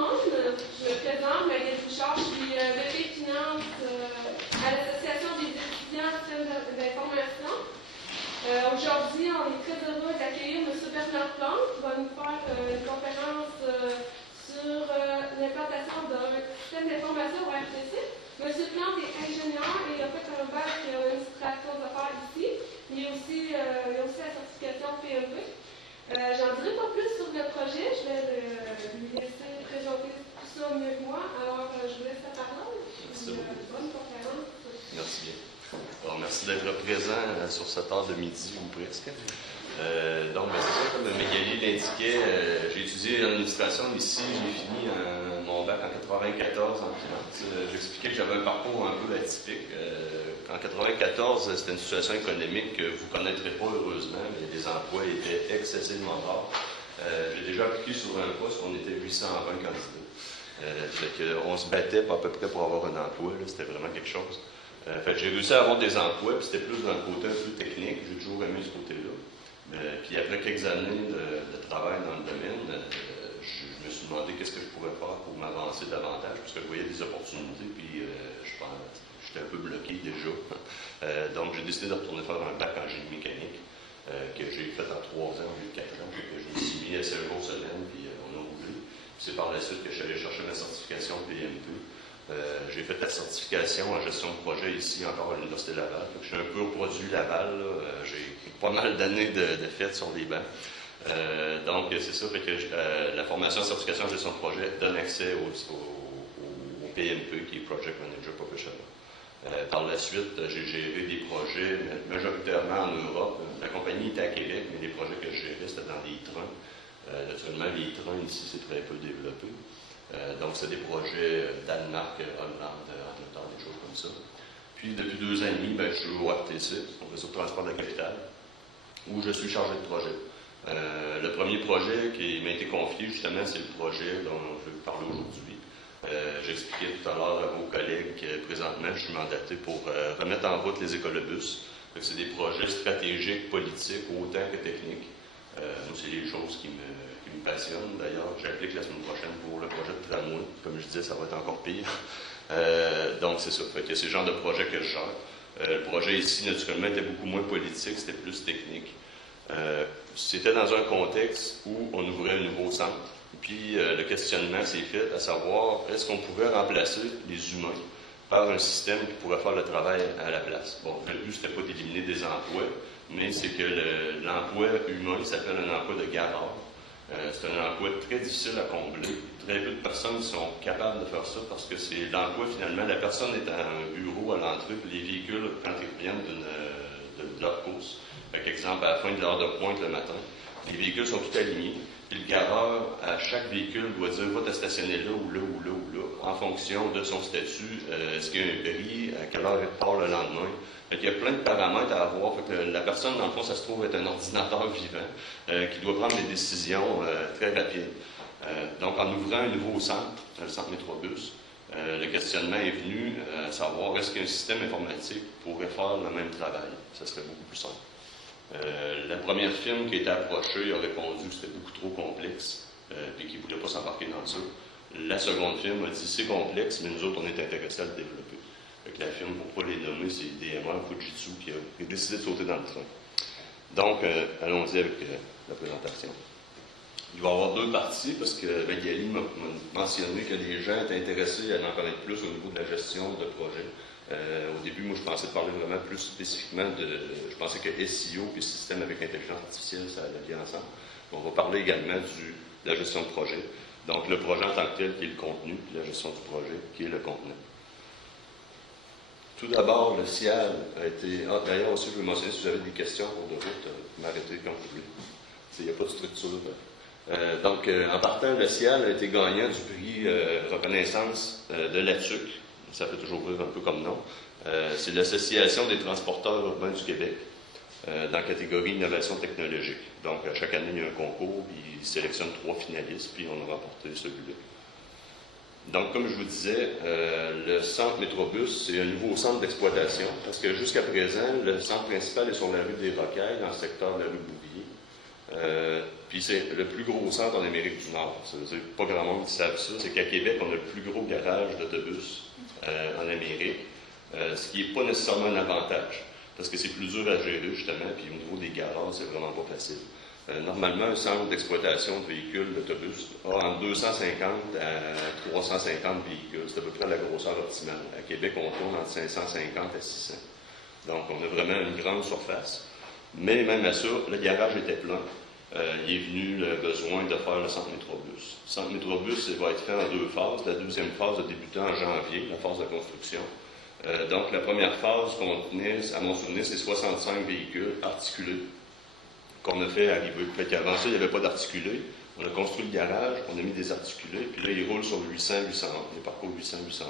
monde. Je me présente, Magali Bouchard, je suis VP Finance à l'Association des étudiants en système d'information. Aujourd'hui, on est très heureux d'accueillir M. Bernard Plante qui va nous faire une conférence sur l'implantation d'un système d'information au RTC. M. Plante est ingénieur et il a fait un bac en administration d'affaires ici. Il y a aussi la certification PMP. J'en dirai pas plus sur le projet, je vais lui laisser présenter tout ça mieux que moi. Alors, je vous laisse la parole. Merci beaucoup. Bonne conférence. Merci bien. Alors, merci d'être présent sur cette heure de midi ou presque. Donc, c'est ça, comme Magali l'indiquait, j'ai étudié l'administration ici, j'ai fini mon bac en 94 en finance. J'expliquais que j'avais un parcours un peu atypique. En 94, c'était une situation économique que vous ne connaîtrez pas heureusement, mais les emplois étaient excessivement rares. J'ai déjà appliqué sur un poste, on était 820 candidats. On se battait à peu près pour avoir un emploi, c'était vraiment quelque chose. J'ai réussi à avoir des emplois, puis c'était plus dans le côté un peu technique, j'ai toujours aimé ce côté-là. Puis après quelques années de travail dans le domaine, je me suis demandé qu'est-ce que je pourrais faire pour m'avancer davantage, parce que je voyais des opportunités, puis je pense j'étais un peu bloqué déjà. Donc j'ai décidé de retourner faire un bac en génie mécanique, que j'ai fait en 3 ans au lieu de 4 ans, puis que je me suis mis à 5 jours semaine, puis on a roulé. C'est par la suite que je suis allé chercher ma certification PMP. J'ai fait la certification en gestion de projet ici encore à l'Université Laval. Je suis un peu au produit Laval. J'ai pas mal d'années de fêtes sur les bancs. Donc, c'est ça. Fait que, la formation en certification en gestion de projet donne accès au PMP, qui est Project Manager Professional. Par la suite, j'ai géré des projets majoritairement en Europe. La compagnie était à Québec, mais les projets que je gérais, c'était dans des trains. Naturellement, les trains ici, c'est très peu développé. Donc, c'est des projets Danemark, Hollande, Angleterre, des choses comme ça. Puis, depuis 2 ans et demi, je suis au RTC, au réseau de transport de la capitale, où je suis chargé de projet. Le premier projet qui m'a été confié, justement, c'est le projet dont je vais vous parler aujourd'hui. J'expliquais tout à l'heure à vos collègues que présentement, je suis mandaté pour remettre en route les écolobus. C'est des projets stratégiques, politiques, autant que techniques. Moi, c'est les choses qui me passionnent. D'ailleurs, j'applique la semaine prochaine pour le projet de tramway. Comme je disais, ça va être encore pire. Donc, c'est ça. Fait que c'est le genre de projet que je gère. Le projet ici, naturellement, était beaucoup moins politique, c'était plus technique. C'était dans un contexte où on ouvrait un nouveau centre. Puis, le questionnement s'est fait, à savoir, est-ce qu'on pouvait remplacer les humains par un système qui pourrait faire le travail à la place. Bon, le but, c'était pas d'éliminer des emplois, mais c'est que l'emploi humain, il s'appelle un emploi de garage. C'est un emploi très difficile à combler. Très peu de personnes sont capables de faire ça parce que c'est l'emploi, finalement, la personne est à un bureau à l'entrée, puis les véhicules, quand ils reviennent de leur course, par exemple, à la fin de l'heure de pointe le matin, les véhicules sont tout alignés, puis le gareur, à chaque véhicule, doit dire, va te stationner là, ou là, ou là, ou là, en fonction de son statut, est-ce qu'il y a un prix, à quelle heure il part le lendemain. Il y a plein de paramètres à avoir. Fait que la personne, dans le fond, ça se trouve être un ordinateur vivant qui doit prendre des décisions très rapides. Donc, en ouvrant un nouveau centre, le centre Métrobus, le questionnement est venu à savoir est-ce qu'un système informatique pourrait faire le même travail. Ça serait beaucoup plus simple. La première firme qui a été approchée a répondu que c'était beaucoup trop complexe et qu'il ne voulait pas s'embarquer dans ça. La seconde firme a dit c'est complexe, mais nous autres, on est intéressés à le développer. Fait que la firme, pour ne pas les nommer, c'est DMR Fujitsu qui a décidé de sauter dans le train. Donc, allons-y avec la présentation. Il va y avoir 2 parties parce que Magali m'a mentionné que les gens étaient intéressés à en connaître plus au niveau de la gestion de projet. Au début, moi, je pensais parler vraiment plus spécifiquement je pensais que SEO et système avec intelligence artificielle, ça allait bien ensemble. On va parler également de la gestion de projet. Donc, le projet en tant que tel, qui est le contenu, puis la gestion du projet, qui est le contenu. Tout d'abord, le CIAL a été... d'ailleurs, aussi, je veux mentionner, si vous avez des questions pour de route, m'arrêtez quand vous voulez. Il n'y a pas de structure. Donc, en partant, le CIAL a été gagnant du prix reconnaissance de l'ATUC. Ça fait toujours rire un peu comme nom. C'est l'Association des transporteurs urbains du Québec, dans la catégorie innovation technologique. Donc, à chaque année, il y a un concours, puis ils sélectionnent 3 finalistes, puis on a remporté celui-là. Donc, comme je vous disais, le centre Métrobus, c'est un nouveau centre d'exploitation, parce que jusqu'à présent, le centre principal est sur la rue des Rocailles, dans le secteur de la rue Bouvier. Puis c'est le plus gros centre en Amérique du Nord. C'est pas grand monde qui savent ça. C'est qu'à Québec, on a le plus gros garage d'autobus en Amérique, ce qui n'est pas nécessairement un avantage, parce que c'est plus dur à gérer, justement, puis au niveau des garages, c'est vraiment pas facile. Normalement, un centre d'exploitation de véhicules d'autobus a entre 250 à 350 véhicules. C'est à peu près la grosseur optimale. À Québec, on tourne entre 550 à 600. Donc, on a vraiment une grande surface. Mais même à ça, le garage était plein. Il est venu le besoin de faire le centre Métrobus. Le centre Métrobus, il va être fait en 2 phases. La deuxième phase a débuté en janvier, la phase de construction. Donc, la première phase contenait, à mon souvenir, c'est 65 véhicules articulés qu'on a fait arriver. Fait qu'avant ça, il n'y avait pas d'articulés. On a construit le garage, on a mis des articulés, puis là, il roule sur le 800-800, les parcours 800-800.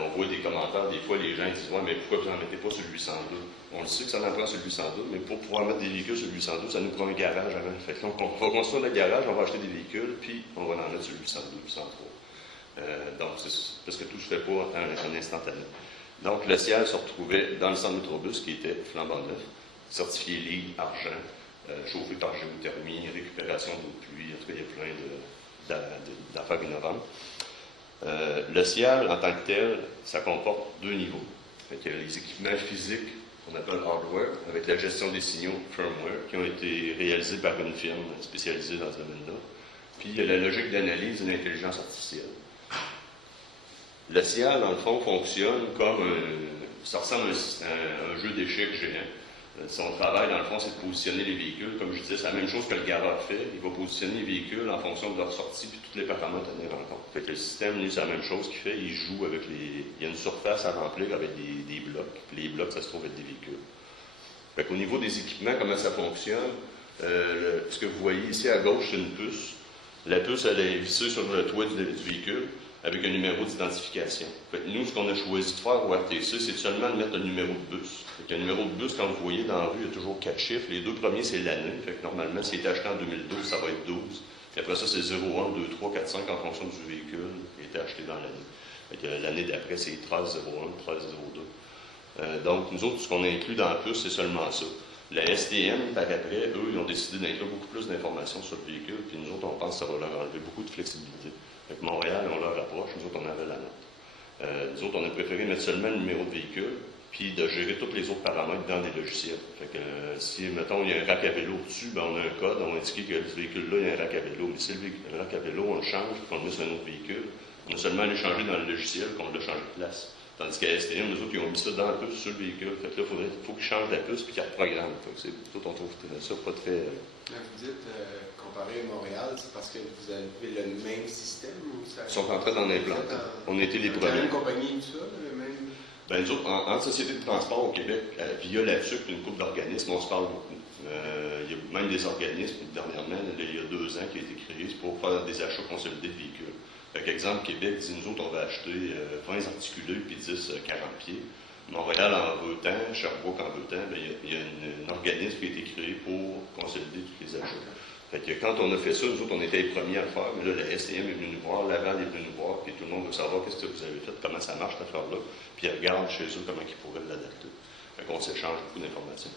On voit des commentaires, des fois, les gens disent « Ouais, mais pourquoi vous n'en mettez pas sur le 802 ?» On le sait que ça en prend sur le 802, mais pour pouvoir mettre des véhicules sur le 802, ça nous prend un garage avant. Fait que là, on va construire le garage, on va acheter des véhicules, puis on va en mettre sur le 802, 803. Donc, c'est parce que tout se fait pas en instantané. Donc, le siège se retrouvait dans le centre Métrobus, qui était flambant neuf, certifié LEED, argent, chauffé par géothermie, récupération d'eau de pluie, en tout cas, il y a plein d'affaires innovantes. Le ciel, en tant que tel, ça comporte 2 niveaux. Fait qu'il y a les équipements physiques, qu'on appelle hardware, avec la gestion des signaux, firmware, qui ont été réalisés par une firme spécialisée dans ce domaine-là. Puis il y a la logique d'analyse de l'intelligence artificielle. Le ciel, dans le fond, fonctionne comme ça ressemble à un jeu d'échecs géant. Son travail, dans le fond, c'est de positionner les véhicules. Comme je disais, c'est la même chose que le garage fait. Il va positionner les véhicules en fonction de leur sortie puis tous les paramètres à tenir en compte. Fait que le système, lui, c'est la même chose qu'il fait. Il joue avec les... Il y a une surface à remplir avec des blocs. Puis les blocs, ça se trouve être des véhicules. Fait qu'au niveau des équipements, comment ça fonctionne, ce que vous voyez ici à gauche, c'est une puce. La puce, elle est vissée sur le toit du véhicule avec un numéro d'identification. Nous, ce qu'on a choisi de faire au RTC, c'est seulement de mettre un numéro de bus. Un numéro de bus, quand vous voyez dans la rue, il y a toujours 4 chiffres. Les 2 premiers, c'est l'année. Normalement, s'il est acheté en 2012, ça va être 12. Puis après ça, c'est 0, 1, 2, 3, 4, 5 en fonction du véhicule qui a été acheté dans l'année. L'année d'après, c'est 13, 0, 1, 13, 0, 2. Donc, nous autres, ce qu'on inclut dans la puce, c'est seulement ça. La STM, par après, eux, ils ont décidé d'inclure beaucoup plus d'informations sur le véhicule, puis nous autres, on pense que ça va leur enlever beaucoup de flexibilité. Fait que Montréal, on leur approche, nous autres, on avait la note. Nous autres, on a préféré mettre seulement le numéro de véhicule, puis de gérer tous les autres paramètres dans des logiciels. Fait que si, mettons, il y a un rack à vélo dessus, ben, on a un code, on va indiquer que ce véhicule-là, il y a un rack à vélo. Mais si le rack à vélo, on le change, puis qu'on le met sur un autre véhicule, on a seulement à le changer dans le logiciel, qu'on l'a changé de place. Tandis qu'à STM, nous autres, ils ont mis ça dans la puce sur le véhicule. Fait que là, il faut qu'ils changent la puce puis qu'ils reprogramment. Fait que nous autres, on trouve ça pas très... Vous dites, comparé à Montréal, c'est parce que vous avez le même système? Ou ça... Ils sont en train d'en implanter. On a été les premiers. La même compagnie, tout ça? Le même... Ben, nous autres, en société de transport au Québec, via la SUC et une couple d'organismes, on se parle beaucoup. Il y a même des organismes, dernièrement, il y a 2 ans, qui a été créé pour faire des achats consolidés de véhicules. Par exemple, Québec dit, nous autres, on va acheter 20 articulés puis 10 40 pieds. Montréal en veut tant, Sherbrooke en veut tant, ben, il y a un organisme qui a été créé pour consolider tous les achats. Fait que quand on a fait ça, nous autres, on était les premiers à le faire, mais là, la STM est venue nous voir, Laval est venu nous voir, puis tout le monde veut savoir qu'est-ce que vous avez fait, comment ça marche, cette affaire-là, puis ils regardent chez eux comment ils pourraient l'adapter. Fait qu'on s'échange beaucoup d'informations.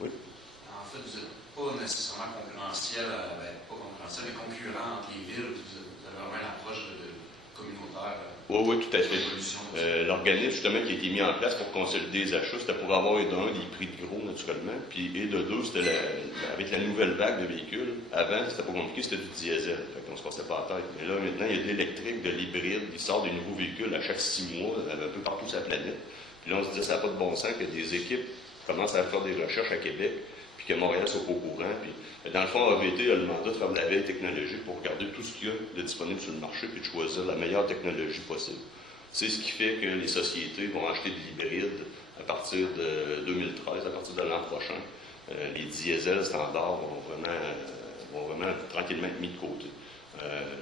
Oui? En fait, vous n'êtes pas nécessairement concurrentiel, pas concurrentiel, mais concurrent entre les villes. Vous avez vraiment une approche communautaire. Oui, tout à fait. L'organisme, justement, qui a été mis en place pour consolider les achats, c'était pour avoir, d'un, des prix de gros, naturellement, puis, et de deux, c'était avec la nouvelle vague de véhicules. Avant, c'était pas compliqué, c'était du diesel. Fait qu'on se passait pas la tête. Mais là, maintenant, il y a de l'électrique, de l'hybride. Il sort des nouveaux véhicules à chaque 6 mois, un peu partout sur la planète. Puis là, on se disait, ça n'a pas de bon sens que des équipes commencent à faire des recherches à Québec, puis que Montréal soit pas au courant. Puis, dans le fond, AVT a le mandat de faire de la veille technologique pour regarder tout ce qu'il y a de disponible sur le marché puis de choisir la meilleure technologie possible. C'est ce qui fait que les sociétés vont acheter de l'hybride à partir de 2013, à partir de l'an prochain. Les diesels standards vont vraiment tranquillement être mis de côté.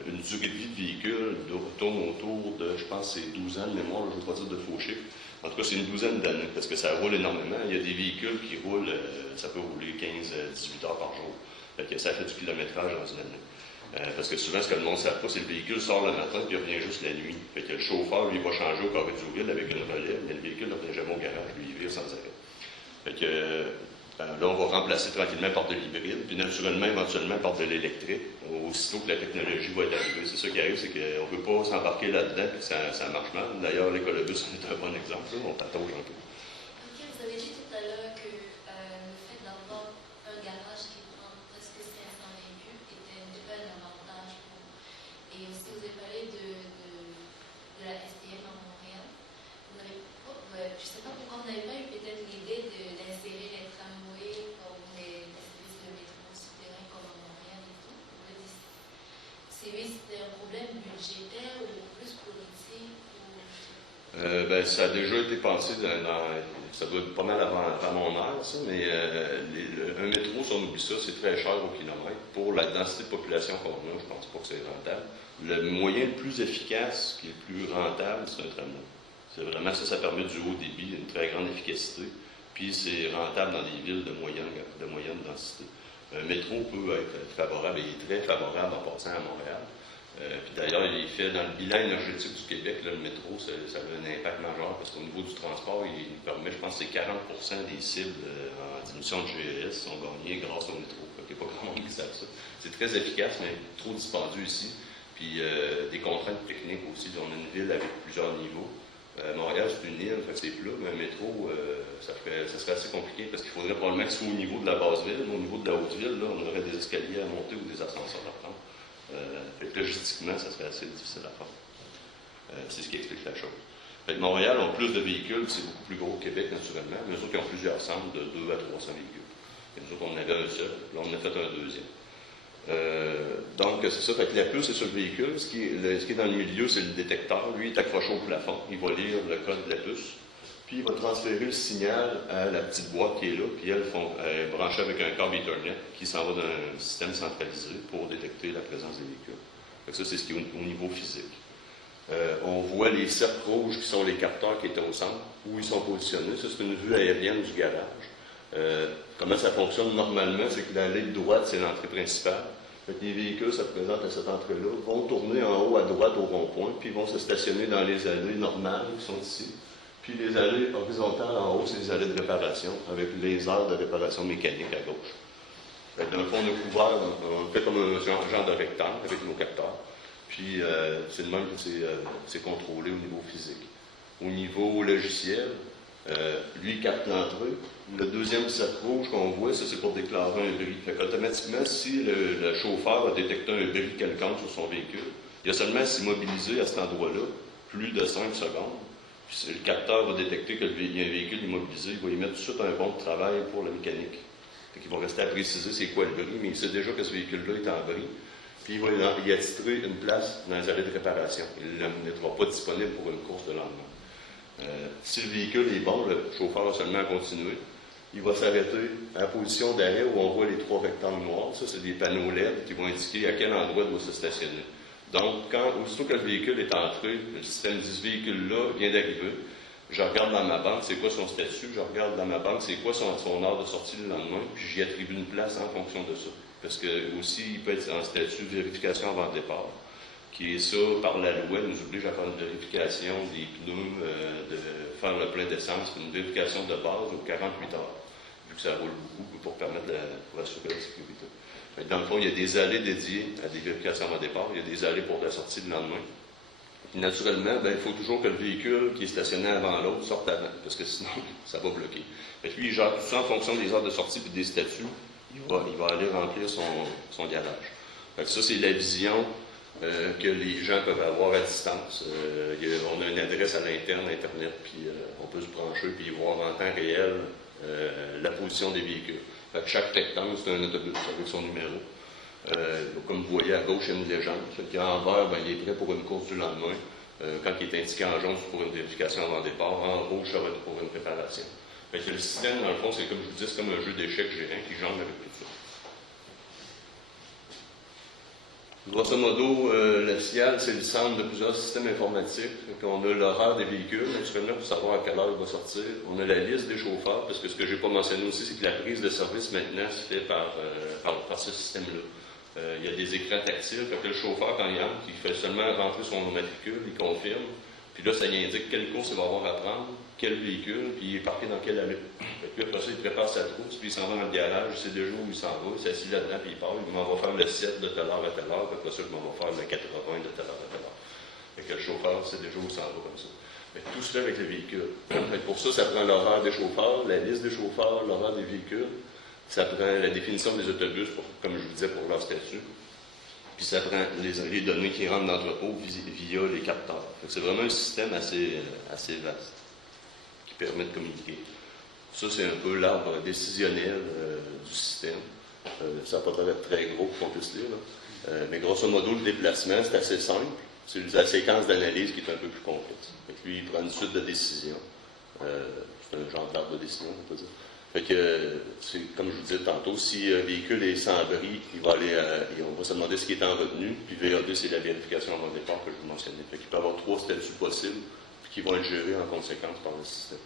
Une durée de vie de véhicule tourne autour de, je pense, c'est 12 ans de mémoire, je ne veux pas dire de faux chiffres. En tout cas, c'est une douzaine d'années, parce que ça roule énormément. Il y a des véhicules qui roulent, ça peut rouler 15-18 heures par jour. Fait que ça fait du kilométrage dans une année. Parce que souvent, ce que le monde ne sait pas, c'est que le véhicule sort le matin et il revient juste la nuit. Fait que le chauffeur, lui, va changer au carré du ville avec une relève, mais le véhicule ne revient jamais au garage, lui, il vire sans arrêt. Fait que Là, on va remplacer tranquillement par de l'hybride, puis naturellement, éventuellement, par de l'électrique, aussitôt que la technologie va être arrivée. C'est ça qui arrive, c'est qu'on ne veut pas s'embarquer là-dedans, puis ça marche mal. D'ailleurs, l'écolobus est un bon exemple, là, on patauge un peu. Ok, vous avez dit tout à l'heure que le fait d'avoir un garage qui prend presque 500 véhicules n'était pas un avantage pour vous. Et aussi, vous avez parlé de la STM à Montréal. Vous n'avez pas, je ne sais pas pourquoi vous n'avez pas eu peut-être l'idée d'insérer les tramways comme les services de métro souterrain comme à Montréal et tout. C'était un problème budgétaire ou plus politique Ça a déjà été pensé ça doit être pas mal avant mon âge, ça, mais un métro, si on oublie ça, c'est très cher au kilomètre. Pour la densité de population qu'on a, je pense pas que c'est rentable. Le moyen le plus efficace, qui est le plus rentable, c'est un tramway. C'est vraiment ça permet du haut débit, une très grande efficacité, puis c'est rentable dans des villes de moyenne densité. Un métro peut être favorable, et il est très favorable en passant à Montréal. Puis d'ailleurs, il est fait dans le bilan énergétique du Québec, là, le métro, ça a un impact majeur parce qu'au niveau du transport, il permet, je pense, que c'est 40% des cibles en diminution de GES sont gagnées grâce au métro. Il n'y a pas grand monde qui savent ça. C'est très efficace, mais trop dispendieux ici. Puis des contraintes techniques aussi. On a une ville avec plusieurs niveaux. Montréal, c'est une île, c'est plat, mais un métro, ça serait assez compliqué parce qu'il faudrait probablement que ce soit au niveau de la basse ville. Au niveau de la haute ville, là, on aurait des escaliers à monter ou des ascenseurs à prendre. Logistiquement, ça serait assez difficile à faire. C'est ce qui explique la chose. Fait que Montréal a plus de véhicules, c'est beaucoup plus gros que Québec, naturellement, mais eux autres, ils ont plusieurs centres de 2 à 300 véhicules. Et nous autres, on en avait un seul, là, on en a fait un deuxième. Donc, c'est ça. Fait que la puce est sur le véhicule. Ce qui est dans le milieu, c'est le détecteur. Lui, il est accroché au plafond. Il va lire le code de la puce. Puis, il va transférer le signal à la petite boîte qui est là. Puis, elle est branchée avec un câble Ethernet qui s'en va d'un système centralisé pour détecter la présence des véhicules. Fait que ça, c'est ce qui est au niveau physique. On voit les cercles rouges qui sont les capteurs qui étaient au centre, où ils sont positionnés. Ça, c'est une vue aérienne du garage. Comment ça fonctionne normalement, c'est que la ligne droite, c'est l'entrée principale. Fait que les véhicules se présentent à cette entrée-là, vont tourner en haut à droite au rond-point, puis ils vont se stationner dans les allées normales qui sont ici. Puis les allées horizontales en haut, c'est les allées de réparation, avec les aires de réparation mécanique à gauche. Fait que dans le fond, on a couvert, on fait comme un genre de rectangle avec nos capteurs. Puis c'est le même que c'est contrôlé au niveau physique. Au niveau logiciel, lui, il capte l'entrée. Le deuxième cercle rouge qu'on voit, ça, c'est pour déclarer un bris. Fait qu'automatiquement, si le chauffeur a détecté un bris quelconque sur son véhicule, il a seulement à s'immobiliser à cet endroit-là, plus de 5 secondes. Puis le capteur va détecter qu'il y a un véhicule immobilisé, il va y mettre tout de suite un bon de travail pour la mécanique. Fait qu'il va rester à préciser c'est quoi le bris, mais il sait déjà que ce véhicule-là est en bris. Puis il va y attitrer une place dans les allées de réparation. Il ne le mettra pas disponible pour une course de lendemain. Si le véhicule est bon, le chauffeur a seulement à continuer. Il va s'arrêter à la position d'arrêt où on voit les 3 rectangles noirs. Ça, c'est des panneaux LED qui vont indiquer à quel endroit il doit se stationner. Donc, aussitôt que le véhicule est entré, le système dit ce véhicule-là vient d'arriver. Je regarde dans ma banque, c'est quoi son statut. Je regarde dans ma banque, c'est quoi son heure de sortie le lendemain. Puis j'y attribue une place en fonction de ça. Parce que aussi, il peut être en statut de vérification avant le départ, qui est ça, par la loi, nous oblige à faire une vérification des pneus, de faire le plein d'essence, une vérification de base aux 48 heures, vu que ça roule beaucoup pour permettre pour assurer la sécurité. Mais dans le fond, il y a des allées dédiées à des vérifications avant le départ, il y a des allées pour la sortie le lendemain. Puis naturellement, il faut toujours que le véhicule qui est stationné avant l'autre sorte avant, parce que sinon, ça va bloquer. Fait que lui, il gère tout ça en fonction des heures de sortie et des statuts. Il va aller remplir son garage. Fait que ça, c'est la vision que les gens peuvent avoir à distance. On a une adresse à l'interne, Internet, puis on peut se brancher puis voir en temps réel la position des véhicules. Fait que chaque rectangle, c'est un autobus avec son numéro. Comme vous voyez à gauche, il y a une légende. Fait qu'en vert, il est prêt pour une course du lendemain. Quand il est indiqué en jaune, c'est pour une vérification avant le départ. En rouge, ça va être pour une préparation. Fait que le système, dans le fond, c'est comme je vous dis, c'est comme un jeu d'échecs gérant qui jongle avec tout ça. Grosso modo, le CIAL, c'est le centre de plusieurs systèmes informatiques. On a l'horaire des véhicules, naturellement, pour savoir à quelle heure il va sortir. On a la liste des chauffeurs, parce que ce que je n'ai pas mentionné aussi, c'est que la prise de service maintenant se fait par ce système-là. Il y a des écrans tactiles, fait que le chauffeur, quand il entre, il fait seulement rentrer son matricule, il confirme. Puis là, ça y indique quelle course il va avoir à prendre, quel véhicule, puis il est parqué dans quelle allée. Puis après ça, il prépare sa trousse, puis il s'en va dans le garage, il sait déjà où il s'en va, il s'assit là-dedans, puis il part. Il m'en va faire le 7 de telle heure à telle heure, puis après ça, je m'en vais faire le 80 de telle heure à telle heure. Fait que le chauffeur sait déjà où il s'en va comme ça. Fait que tout cela avec le véhicule. Fait que pour ça, ça prend l'horaire des chauffeurs, la liste des chauffeurs, l'horaire des véhicules. Ça prend la définition des autobus, comme je vous disais, pour leur statut. Puis ça prend les données qui rentrent dans l'entrepôt via les capteurs. C'est vraiment un système assez vaste qui permet de communiquer. Ça, c'est un peu l'arbre décisionnel du système. Ça n'a pas l'air d'être très gros pour qu'on puisse lire. Mais grosso modo, le déplacement, c'est assez simple. C'est la séquence d'analyse qui est un peu plus complexe. Fait que lui, il prend une suite de décisions. C'est un genre d'arbre de décision, on peut dire. Fait que, c'est comme je vous disais tantôt, si un véhicule est sans bris, on va se demander ce qui est en retenue, puis VA2, c'est la vérification avant le départ que je vous mentionnais. Fait qu'il peut y avoir 3 statuts possibles, puis qui vont être gérés en conséquence par le système.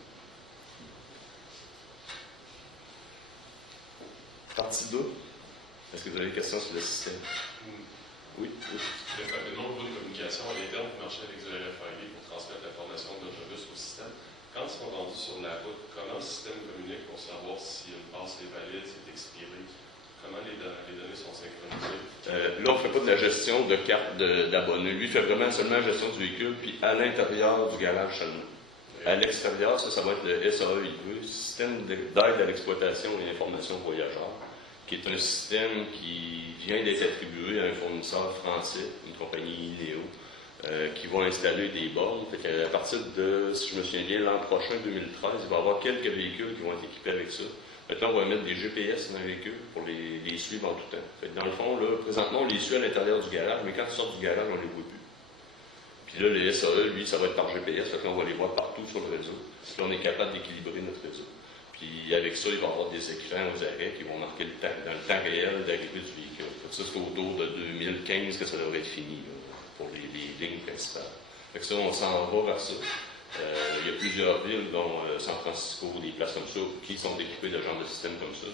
Partie 2. Est-ce que vous avez des questions sur le système? Oui. Le nombre de communications à l'interne qui marchait avec du RFID pour transmettre l'information de l'autobus au système. Quand ils sont rendus sur la route, comment le système communique pour savoir si une passe est valide, si c'est expiré? Comment les données sont synchronisées? Là, on ne fait pas de la gestion de carte d'abonnés. Lui, il fait vraiment seulement la gestion du véhicule, puis à l'intérieur du garage seulement. À l'extérieur, ça va être le SAEIV, Système d'aide à l'exploitation et information voyageurs, qui est un système qui vient d'être attribué à un fournisseur français, une compagnie INEO, qui va installer des bornes. Fait à partir de, si je me souviens bien, l'an prochain, 2013, il va y avoir quelques véhicules qui vont être équipés avec ça. Maintenant, on va mettre des GPS dans les véhicules pour les suivre en tout temps. Fait dans le fond, là, présentement, on les suit à l'intérieur du garage, mais quand ils sortent du garage, on ne les voit plus. Puis là, les SAE, lui, ça va être par GPS, fait qu'on va les voir partout sur le réseau. Puis là, on est capable d'équilibrer notre réseau. Puis avec ça, il va y avoir des écrans aux arrêts qui vont marquer le temps, dans le temps réel d'arrivée du véhicule. Ça, c'est autour de 2015 que ça devrait être fini là, pour les lignes principales. Fait que ça, on s'en va vers ça. Il y a plusieurs villes, dont San Francisco, des places comme ça, qui sont équipées de genre de système comme ça.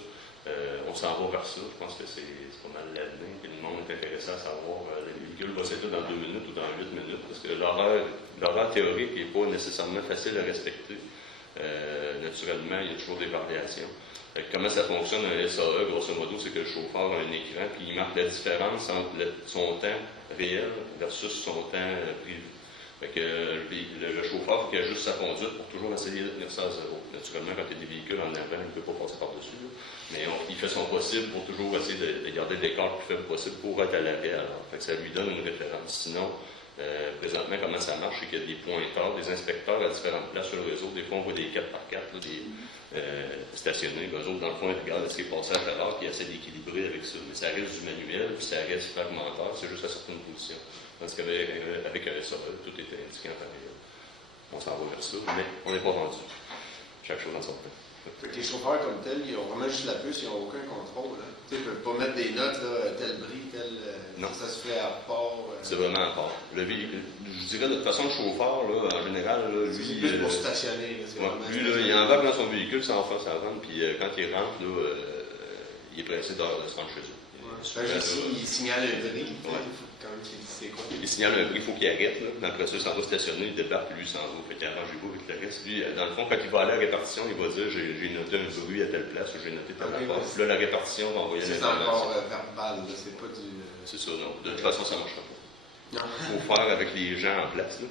On s'en va vers ça. Je pense que c'est pas mal l'avenir. Puis le monde est intéressé à savoir le véhicule va s'éteindre dans 2 minutes ou dans 8 minutes, parce que l'horaire théorique n'est pas nécessairement facile à respecter. Naturellement, il y a toujours des variations. Comment ça fonctionne un SAE, grosso modo, c'est que le chauffeur a un écran, puis il marque la différence entre son temps réel versus son temps prévu. Fait que le chauffeur, il faut qu'il ajuste sa conduite pour toujours essayer de tenir ça à zéro. Naturellement, quand il y a des véhicules en avant, il ne peut pas passer par-dessus. Mais il fait son possible pour toujours essayer de garder l'écart le plus faible possible pour être à l'arrêt. Fait que ça lui donne une référence. Sinon, présentement, comment ça marche, c'est qu'il y a des pointeurs, des inspecteurs à différentes places sur le réseau. Des fois, on voit des 4x4, des stationnés. Eux autres, dans le fond, ils regardent ce qui est passé à faire puis ils essaient d'équilibrer avec ça. Mais ça reste du manuel, puis ça reste fragmentaire, c'est juste à certaines positions. Tandis qu'avec un SAE, tout est indiqué en temps réel. On s'en va vers ça, mais on n'est pas rendu. Chaque chose dans son temps. Les chauffeurs comme tels, ils ont vraiment juste la puce, ils n'ont aucun contrôle. Ils ne peuvent pas mettre des notes, là, tel bris, tel. Non. Ça se fait à part. C'est vraiment à part. Je dirais de toute façon, le chauffeur, là, en général, là, lui. C'est plus pour stationner. Lui, là, il embarque dans son véhicule sans faire sa rente, puis quand il rentre, là, il est pressé de se rendre chez eux. Il signale un bris. Il signale un bris, il faut qu'il arrête. Là. Après ça, il s'en va stationner, il débarque, puis lui, il s'en va. Fait qu'il arrangez-vous avec le reste. Lui, dans le fond, quand il va aller à la répartition, il va dire j'ai noté un bruit à telle place ou j'ai noté telle affaire. Puis là, la répartition va envoyer l'information. C'est encore verbal, c'est pas du. C'est ça, non. De toute façon, ça ne marchera pas. Il faut faire avec les gens en place. Là.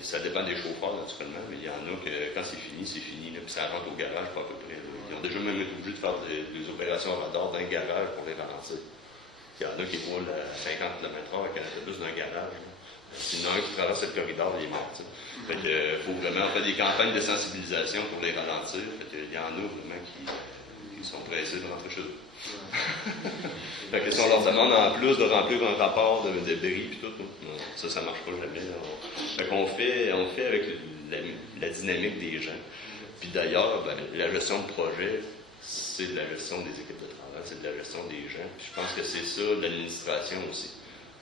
Ça dépend des chauffeurs, naturellement, mais il y en a que quand c'est fini, là, puis ça rentre au garage, pas à peu près. Là. Ils ont déjà même été obligés de faire des opérations radar dans un garage pour les ralentir. Il y en a qui roulent à 50 km/h avec un autobus d'un garage. Sinon, un qui traverse le corridor, il est mort. Fait que, faut vraiment faire des campagnes de sensibilisation pour les ralentir. Fait que, il y en a vraiment qui sont pressés de rentrer chez eux. Fait que si on leur demande en plus de remplir un rapport de bris et tout, non, ça ne marche pas jamais. Fait qu'on fait avec la dynamique des gens. Puis d'ailleurs, la gestion de projet, c'est de la gestion des équipes de travail, c'est de la gestion des gens. Puis je pense que c'est ça, l'administration aussi.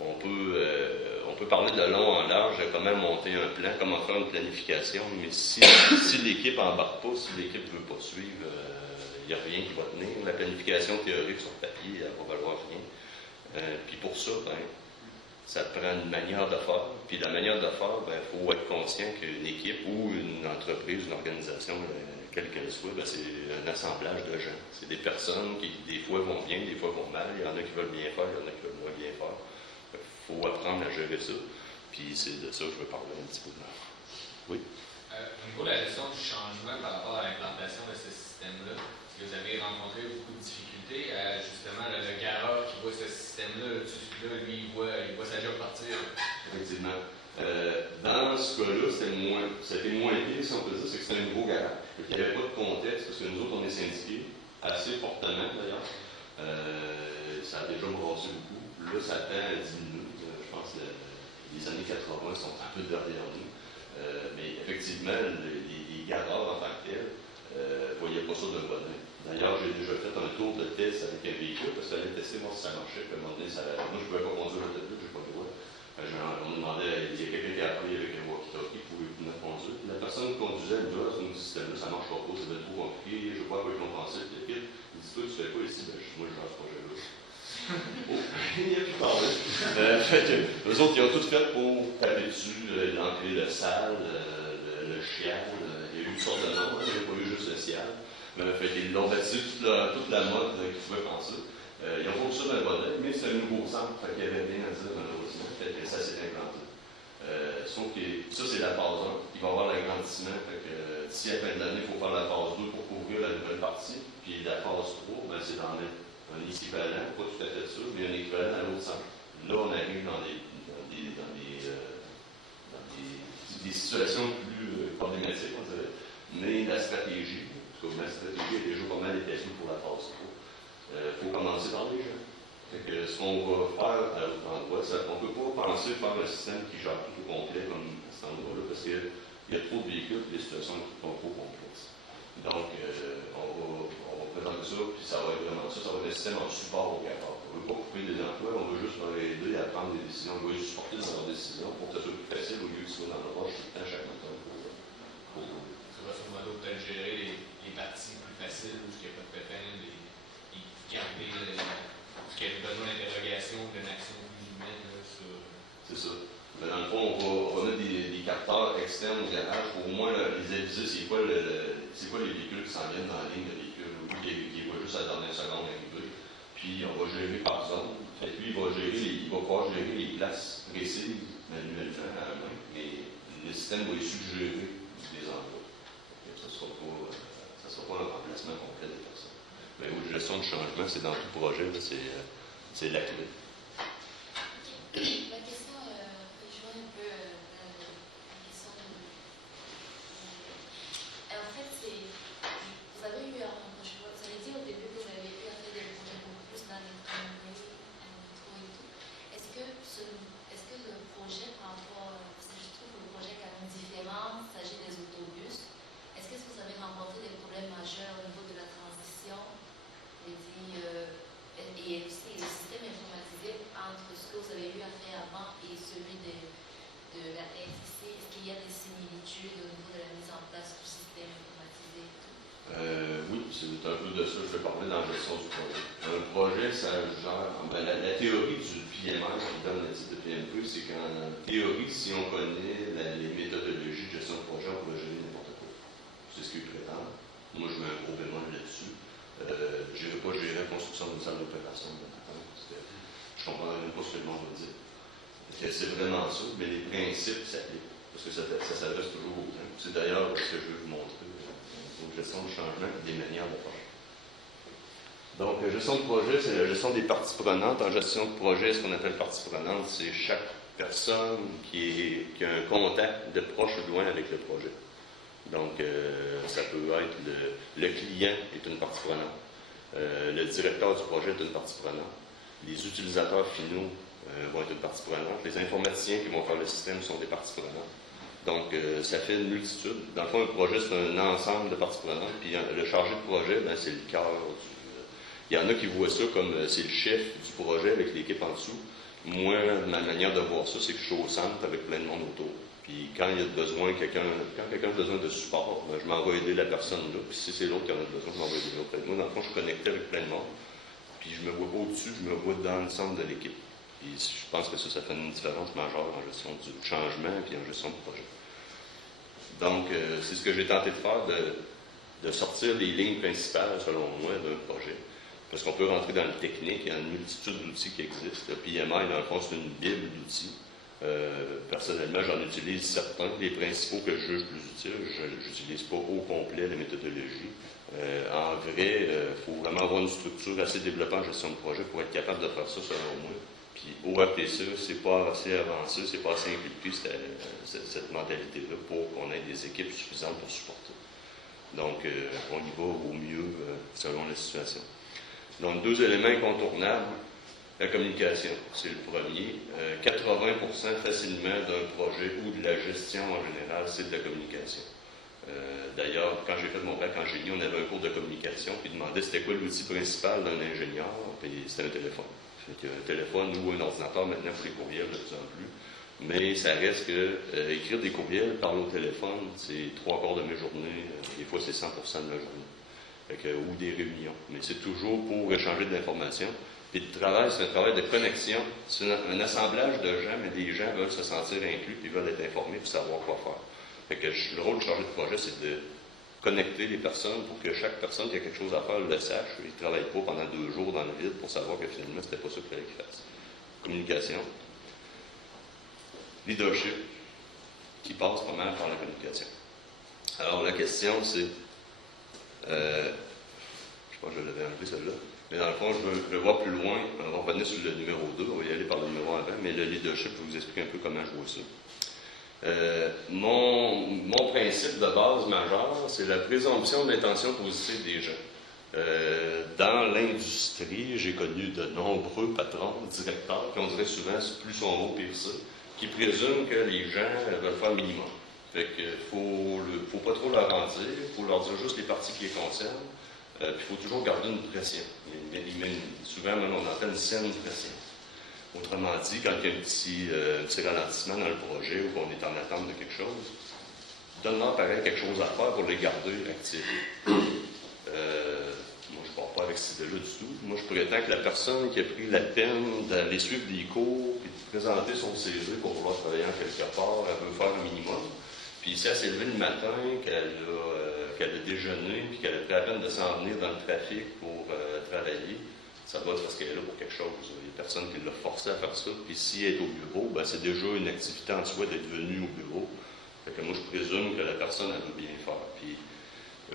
On peut parler de long en large, comment monter un plan, comment faire une planification, mais si l'équipe n'embarque pas, si l'équipe ne veut pas suivre, il n'y a rien qui va tenir. La planification théorique sur papier, elle ne va valoir rien. Puis pour ça, Ça te prend une manière de faire. Puis la manière de faire, il faut être conscient qu'une équipe ou une entreprise, une organisation, quelle qu'elle soit, c'est un assemblage de gens. C'est des personnes qui, des fois, vont bien, des fois, vont mal. Il y en a qui veulent bien faire, il y en a qui veulent moins bien faire. Il faut apprendre à gérer ça. Puis c'est de ça que je veux parler un petit peu de Oui? Au niveau de la gestion du changement par rapport à l'implantation de ce système-là, est-ce que vous avez rencontré beaucoup de difficultés? Justement, le garage qui voit ce système-là, celui-là, lui, il voit sa job partir. Effectivement. Dans ce cas-là, c'était moins pire, si on peut dire, c'est que c'était un nouveau garage. Il n'y avait pas de contexte, parce que nous autres, on est syndiqués, assez fortement d'ailleurs. Ça a déjà brassé beaucoup. Là, ça tend à diminuer. Je pense que les années 80 sont un peu derrière nous. Mais effectivement, les garages en tant que tels ne voyaient pas ça d'un bon oeil. D'ailleurs, j'ai déjà fait un tour de test avec un véhicule parce que j'allais tester voir si ça marchait. Puis à un moment donné, moi, je ne pouvais pas conduire l'autobus, je n'ai pas le droit. On me demandait, il y a quelqu'un qui a appris avec un walkie-talkie pour venir conduire. La personne qui conduisait, elle me dit, ah, ce système-là, ça ne marche pas, ça va être trop compliqué, je ne sais pas à quoi ils ont pensé, l'équipe. Il dit, toi, tu fais quoi ici? Moi, je lance ce projet-là. Oh, il n'y a plus parlé. Eux autres, ils ont tout fait pour taper dessus, l'entrée de salle, le chial, il y a eu toutes sortes de noms, il n'y a pas eu juste le ciel. Ils l'ont bâti toute la mode qu'ils pouvaient penser. Ils ont fait ça d'un bon oeil, mais c'est un nouveau centre, il y avait rien à dire malheureusement, ça s'est implanté. Sauf que ça, c'est la phase 1. Il va y avoir l'agrandissement, d'ici à la fin de l'année, il faut faire la phase 2 pour couvrir la nouvelle partie. Puis la phase 3, c'est d'en mettre un équivalent, pas tout à fait ça, mais un équivalent à l'autre centre. Là, on arrive dans des situations plus problématiques, on dirait. Mais la stratégie, en tout cas, ma stratégie est déjà pas mal établie pour la phase 3. Il faut commencer par les gens. Ce qu'on va faire à l'autre endroit, on ne peut pas penser faire un système qui gère tout au complet comme à cet endroit-là, parce qu'il y a trop de véhicules et les situations sont trop complexes. Donc, on va présenter ça, puis ça va être vraiment ça. Ça va être un système en support au garage. On ne veut pas couper des emplois, on veut juste leur aider à prendre des décisions. On veut les supporter dans leurs décisions pour que ça soit plus facile au lieu qu'ils soient dans le roche tout le temps chaque matin. Ça va sûrement peut-être gérer les parties plus faciles où il n'y a pas de pépin, garder ce qui a besoin d'interrogation, d'une action plus humaine. C'est ça. Mais dans le fond, on va mettre des capteurs externes au garage pour au moins les aviser c'est quoi les véhicules qui s'en viennent dans la ligne de véhicules, ou qui voient juste à la dernière seconde arriver. Puis on va gérer par zone. Et puis il va pouvoir gérer les places précises manuellement à la main, mais le système va les suggérer des endroits. Ça ne sera pas un remplacement complet des personnes. Mais oui, la gestion du changement, c'est dans tout projet, c'est la clé. Ma question rejoint un peu la question en fait, vous avez eu vous avez dit au début que vous avez eu à faire des projets beaucoup plus dans les métro et tout. Est-ce que le projet par rapport, parce que je trouve que le projet est quand même différent, il s'agit des autobus, est-ce que vous avez rencontré des problèmes majeurs au niveau de la transition et aussi le système informatisé entre ce que vous avez eu à faire avant et celui de la RTC? Est-ce qu'il y a des similitudes au niveau de la mise en place du système informatisé et tout? Oui, c'est un peu de ça que je vais parler dans la gestion du projet. Un projet, ça gère. La théorie du PMR, qui donne le titre de PMP, c'est qu'en théorie, si on connaît les méthodologies de gestion de projet, on peut gérer n'importe quoi. C'est ce qu'ils prétendent. Moi, je mets un gros bémol là-dessus. Je n'irai pas gérer la construction d'une salle d'opération. Je ne comprends même pas ce que le monde va dire. C'est vraiment ça, mais les principes s'appliquent. Parce que ça s'adresse toujours aux gens. C'est d'ailleurs ce que je veux vous montrer. Donc, gestion du changement et des manières de faire. Donc, gestion de projet, c'est la gestion des parties prenantes. En gestion de projet, ce qu'on appelle partie prenante, c'est chaque personne qui a un contact de proche ou de loin avec le projet. Donc, ça peut être le client est une partie prenante, le directeur du projet est une partie prenante, les utilisateurs finaux vont être une partie prenante, les informaticiens qui vont faire le système sont des parties prenantes. Donc, ça fait une multitude. Dans le fond, un projet, c'est un ensemble de parties prenantes, puis le chargé de projet, c'est le cœur Il y en a qui voient ça comme c'est le chef du projet avec l'équipe en dessous. Moi, ma manière de voir ça, c'est que je suis au centre avec plein de monde autour. Puis quand il y a besoin, quelqu'un a besoin de support, je m'en vais aider la personne là. Puis si c'est l'autre qui en a besoin, je m'en vais aider l'autre. Moi, dans le fond, je suis connecté avec plein de monde. Puis je me vois pas au-dessus, je me vois dans le centre de l'équipe. Puis je pense que ça fait une différence majeure en gestion du changement et en gestion du projet. Donc, c'est ce que j'ai tenté de faire, de sortir les lignes principales, selon moi, d'un projet. Parce qu'on peut rentrer dans le technique, il y a une multitude d'outils qui existent. Le PMI, dans le fond, c'est une bible d'outils. Personnellement, j'en utilise certains. Les principaux que je juge plus utiles, je n'utilise pas au complet la méthodologie. En vrai, il faut vraiment avoir une structure assez développée en gestion de projet pour être capable de faire ça, selon moi. Puis au RPCE, c'est pas assez avancé, c'est pas assez impliqué cette mentalité-là pour qu'on ait des équipes suffisantes pour supporter. Donc, on y va au mieux selon la situation. Donc, 2 éléments incontournables. La communication, c'est le premier. 80% facilement d'un projet ou de la gestion en général, c'est de la communication. D'ailleurs, quand j'ai fait mon bac en génie, on avait un cours de communication, puis demandait c'était quoi l'outil principal d'un ingénieur, puis c'était un téléphone. Fait un téléphone ou un ordinateur maintenant pour les courriels de plus en plus. Mais ça reste que écrire des courriels, parler au téléphone, c'est 3/4 de mes journées, des fois c'est 100% de la journée. Fait que, ou des réunions. Mais c'est toujours pour échanger de l'information. Puis le travail, c'est un travail de connexion. C'est un assemblage de gens, mais les gens veulent se sentir inclus, puis veulent être informés, puis savoir quoi faire. Fait que le rôle de chargé de projet, c'est de connecter les personnes pour que chaque personne qui a quelque chose à faire le sache. Il ne travaille pas pendant 2 jours dans le vide pour savoir que finalement, c'était pas ça qu'il fallait qu'il fasse. Communication. Leadership, qui passe pas mal par la communication. Alors, la question, c'est... je pense que je l'avais enlevé celle-là. Mais dans le fond, je veux le voir plus loin. On va revenir sur le numéro 2. On va y aller par le numéro avant. Mais le leadership, je vais vous expliquer un peu comment je vois ça. Mon principe de base majeur, c'est la présomption d'intention positive des gens. Dans l'industrie, j'ai connu de nombreux patrons, directeurs, qui on dirait souvent plus son mot pire ça, qui présument que les gens veulent faire le minimum. Fait qu'il faut pas trop leur en dire, il faut leur dire juste les parties qui les concernent, puis il faut toujours garder une pression. Souvent, même, on entend une saine pression. Autrement dit, quand il y a un petit ralentissement dans le projet ou qu'on est en attente de quelque chose, donne-leur pareil quelque chose à faire pour les garder actifs. Moi, je ne pars pas avec cette idée-là du tout. Moi, je prétends que la personne qui a pris la peine d'aller suivre des cours et de présenter son CV pour vouloir travailler en quelque part, elle veut faire le minimum. Puis si elle s'est levée le matin, qu'elle a déjeuné, puis qu'elle a pris la peine de s'en venir dans le trafic pour travailler, ça doit être parce qu'elle est là pour quelque chose. Il y a personne qui l'a forcé à faire ça. Puis si elle est au bureau, ben, c'est déjà une activité en soi d'être venue au bureau. Fait que moi, je présume que la personne, elle veut bien faire. Puis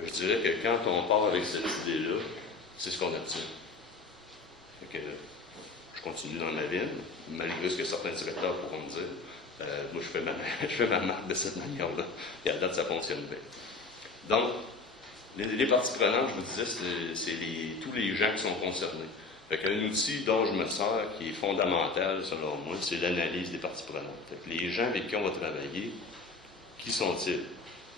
je dirais que quand on part avec cette idée-là, c'est ce qu'on obtient. Fait que je continue dans ma vie, malgré ce que certains directeurs pourront me dire. Moi, je fais ma marque de cette manière-là. Et à date, ça fonctionne bien. Donc, les parties prenantes, je vous disais, c'est tous les gens qui sont concernés. Fait qu'un outil dont je me sers, qui est fondamental, selon moi, c'est l'analyse des parties prenantes. Fait que les gens avec qui on va travailler, qui sont-ils?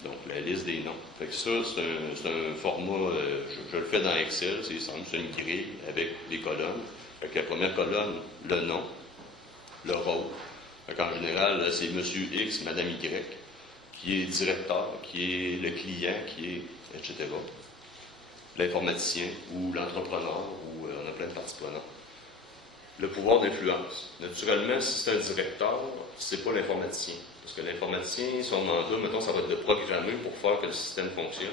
Donc, la liste des noms. Fait que ça, c'est un format, je le fais dans Excel, c'est simple, c'est une grille avec des colonnes. Fait que la première colonne, le nom, le rôle. Fait qu'en général, c'est Monsieur X, Madame Y, qui est directeur, qui est le client, qui est, etc. L'informaticien ou l'entrepreneur, ou on a plein de parties prenantes. Le pouvoir d'influence. Naturellement, si c'est un directeur, c'est pas l'informaticien. Parce que l'informaticien, son mandat, mettons, ça va être de programmer pour faire que le système fonctionne.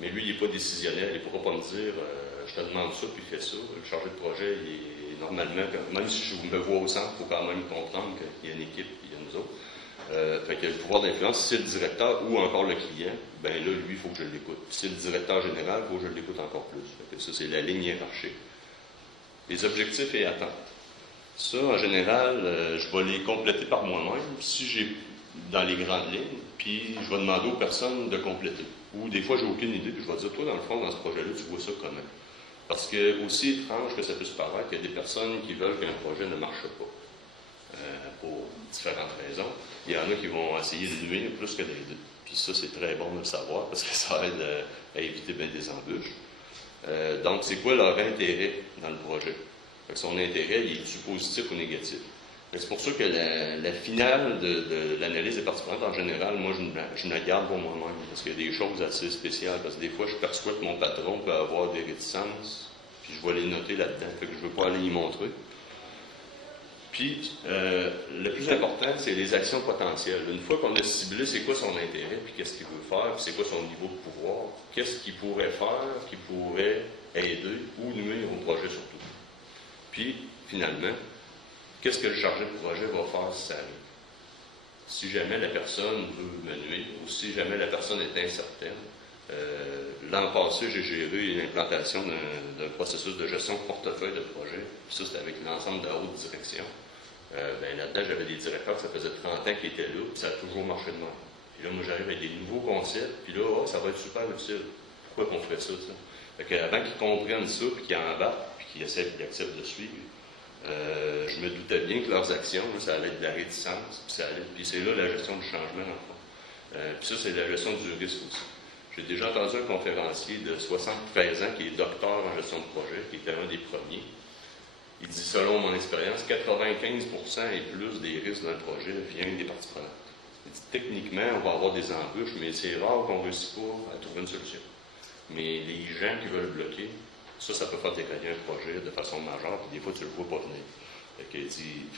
Mais lui, il n'est pas décisionnaire. Il ne pourra pas me dire je te demande ça, puis fais ça. Le chargé de projet, il est normalement, même si je me vois au centre, il faut quand même comprendre qu'il y a une équipe, puis il y a nous autres. Fait que le pouvoir d'influence, si c'est le directeur ou encore le client, ben là, lui, il faut que je l'écoute. Si c'est le directeur général, il faut que je l'écoute encore plus. Fait que ça, c'est la ligne hiérarchique. Les objectifs et attentes. Ça, en général, je vais les compléter par moi-même, si j'ai dans les grandes lignes, puis je vais demander aux personnes de compléter. Ou des fois, j'ai aucune idée, puis je vais dire, toi, dans le fond, dans ce projet-là, tu vois ça comment? Parce que, aussi étrange que ça puisse paraître, il y a des personnes qui veulent qu'un projet ne marche pas. Pour différentes raisons. Il y en a qui vont essayer de nuire plus que d'aider. Puis ça, c'est très bon de le savoir, parce que ça aide à éviter bien des embûches. Donc, c'est quoi leur intérêt dans le projet? Fait que son intérêt, il est-tu positif ou négatif? C'est pour ça que la finale de l'analyse des parties prenantes, en général, moi, je me la garde pour moi-même, parce qu'il y a des choses assez spéciales, parce que des fois, je perçois que mon patron peut avoir des réticences, puis je vais les noter là-dedans, fait que je ne veux pas aller y montrer. Puis, le plus important, c'est les actions potentielles. Une fois qu'on a ciblé c'est quoi son intérêt, puis qu'est-ce qu'il veut faire, puis c'est quoi son niveau de pouvoir, qu'est-ce qu'il pourrait faire, qui pourrait aider ou nuire au projet surtout. Puis, finalement, qu'est-ce que le chargé de projet va faire si ça arrive? Si jamais la personne veut me nuire, ou si jamais la personne est incertaine. L'an passé, j'ai géré l'implantation d'un processus de gestion de portefeuille de projet. Puis ça, c'était avec l'ensemble de la haute direction. Là-dedans, j'avais des directeurs, ça faisait 30 ans qu'ils étaient là, puis ça a toujours marché de même. Puis là, moi, j'arrive avec des nouveaux concepts, puis là, ça va être super utile. Pourquoi qu'on ferait ça, ça? Fait qu'avant qu'ils comprennent ça, puis qu'ils embarquent, puis qu'ils essaient, qu'ils acceptent de suivre, je me doutais bien que leurs actions, là, ça allait être de la réticence, puis c'est là la gestion du changement, en fond. Puis ça, c'est la gestion du risque aussi. J'ai déjà entendu un conférencier de 73 ans qui est docteur en gestion de projet, qui était un des premiers. Il dit, selon mon expérience, 95% et plus des risques d'un projet viennent des parties prenantes. Il dit, techniquement, on va avoir des embûches, mais c'est rare qu'on ne réussisse pas à trouver une solution. Mais les gens qui veulent bloquer, ça peut faire décaler un projet de façon majeure, puis des fois, tu ne le vois pas venir.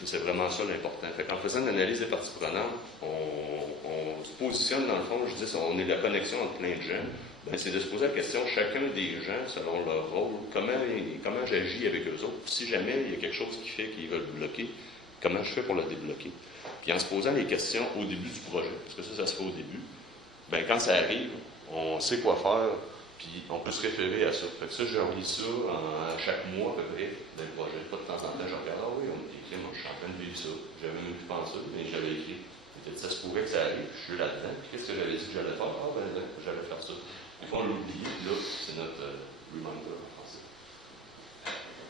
C'est vraiment ça l'important. En faisant une analyse des parties prenantes, on se positionne dans le fond, je dis, on est la connexion entre plein de gens. C'est de se poser la question, chacun des gens, selon leur rôle, comment j'agis avec eux autres. Si jamais il y a quelque chose qui fait qu'ils veulent bloquer, comment je fais pour le débloquer. Puis en se posant les questions au début du projet, parce que ça se fait au début, quand ça arrive, on sait quoi faire, puis on peut se référer à ça. Fait que ça, je relis ça à chaque mois à peu près d'un projet. Pas de temps en temps, je regarde, ah oui, on est écrit, moi je suis en train de vivre ça. J'avais même plus pensé, mais j'avais écrit. Ça se pourrait que ça arrive, je suis là-dedans. Puis qu'est-ce que j'avais dit que j'allais faire? J'allais faire ça. Des fois, on l'oublie, là, c'est notre reminder en français.